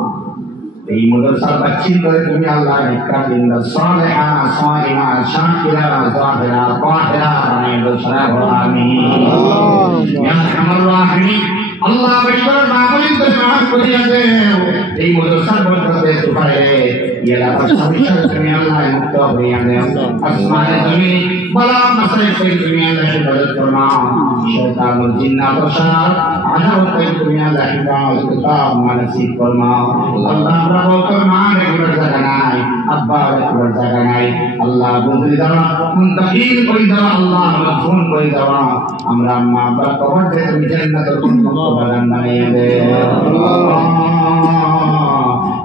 এই মাদ্রাসার বাচ্চি করে তুমি আল্লাহ একটা দিন সালেহা সাইমা শাকিরা জাহিরা তাহিরা বানিয়ে দাও সারা আমিন ইয়া আরহামার রাহিমিন আল্লাহ বশর মাহফিল তে মাফ করিয়া দেও এই মাদ্রাসার বরকতে সুপারে ইয়ালা পাশাপাশি তুমি আল্লাহ মুক্ত করিয়া দেও আসমানে জমিন বলা মাসে কই তুমি আল্লাহ হিফাজত ফরমাও শয়তান ও জিন্নাত ও শার আযাব কই তুমি আল্লাহ হিফাজত কিতাব মানসিব ফরমাও আল্লাহ বলতো মা রেগুলার জায়গা নাই আব্বা রেগুলার জায়গা নাই আল্লাহ বুঝলি দাও মুনতাকিল কই দাও আল্লাহ মাফুন কই দাও আমরা মা আব্বার কবর থেকে তুমি জান্নাতের বাগান বানিয়ে দাও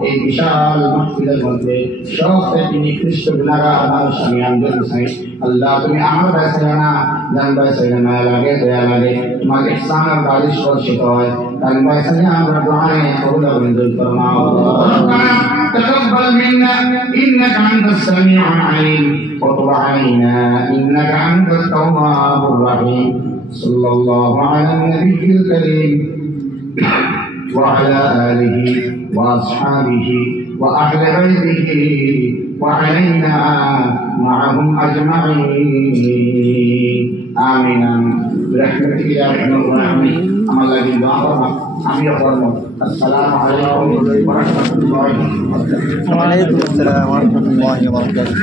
এই বিশাল মাহফিলের মধ্যে সবথেকে নিকৃষ্ট গুনাহগার মানুষ আমি আমজাদ হোসেন আল্লাহ তুমি আমার ফয়সালা না জান ফয়সালা না লাগে দয়া লাগে তোমার ইহসান আর বারিশ বর্ষিত হয় জান ফয়সালা আমরা দুআয়ে কবুল মঞ্জুর ফরমাও تقبل منا إنك أنت السميع العليم وتب علينا إنك أنت التواب الرحيم صلى الله على النبي الكريم وعلى آله وأصحابه وأهل بيته وعلينا معهم أجمعين آمين برحمتك يا أرحم الراحمين أما الذي دعانا أمين فرمو السلام عليكم ورحمة الله وبركاته. وعليكم السلام ورحمة الله وبركاته.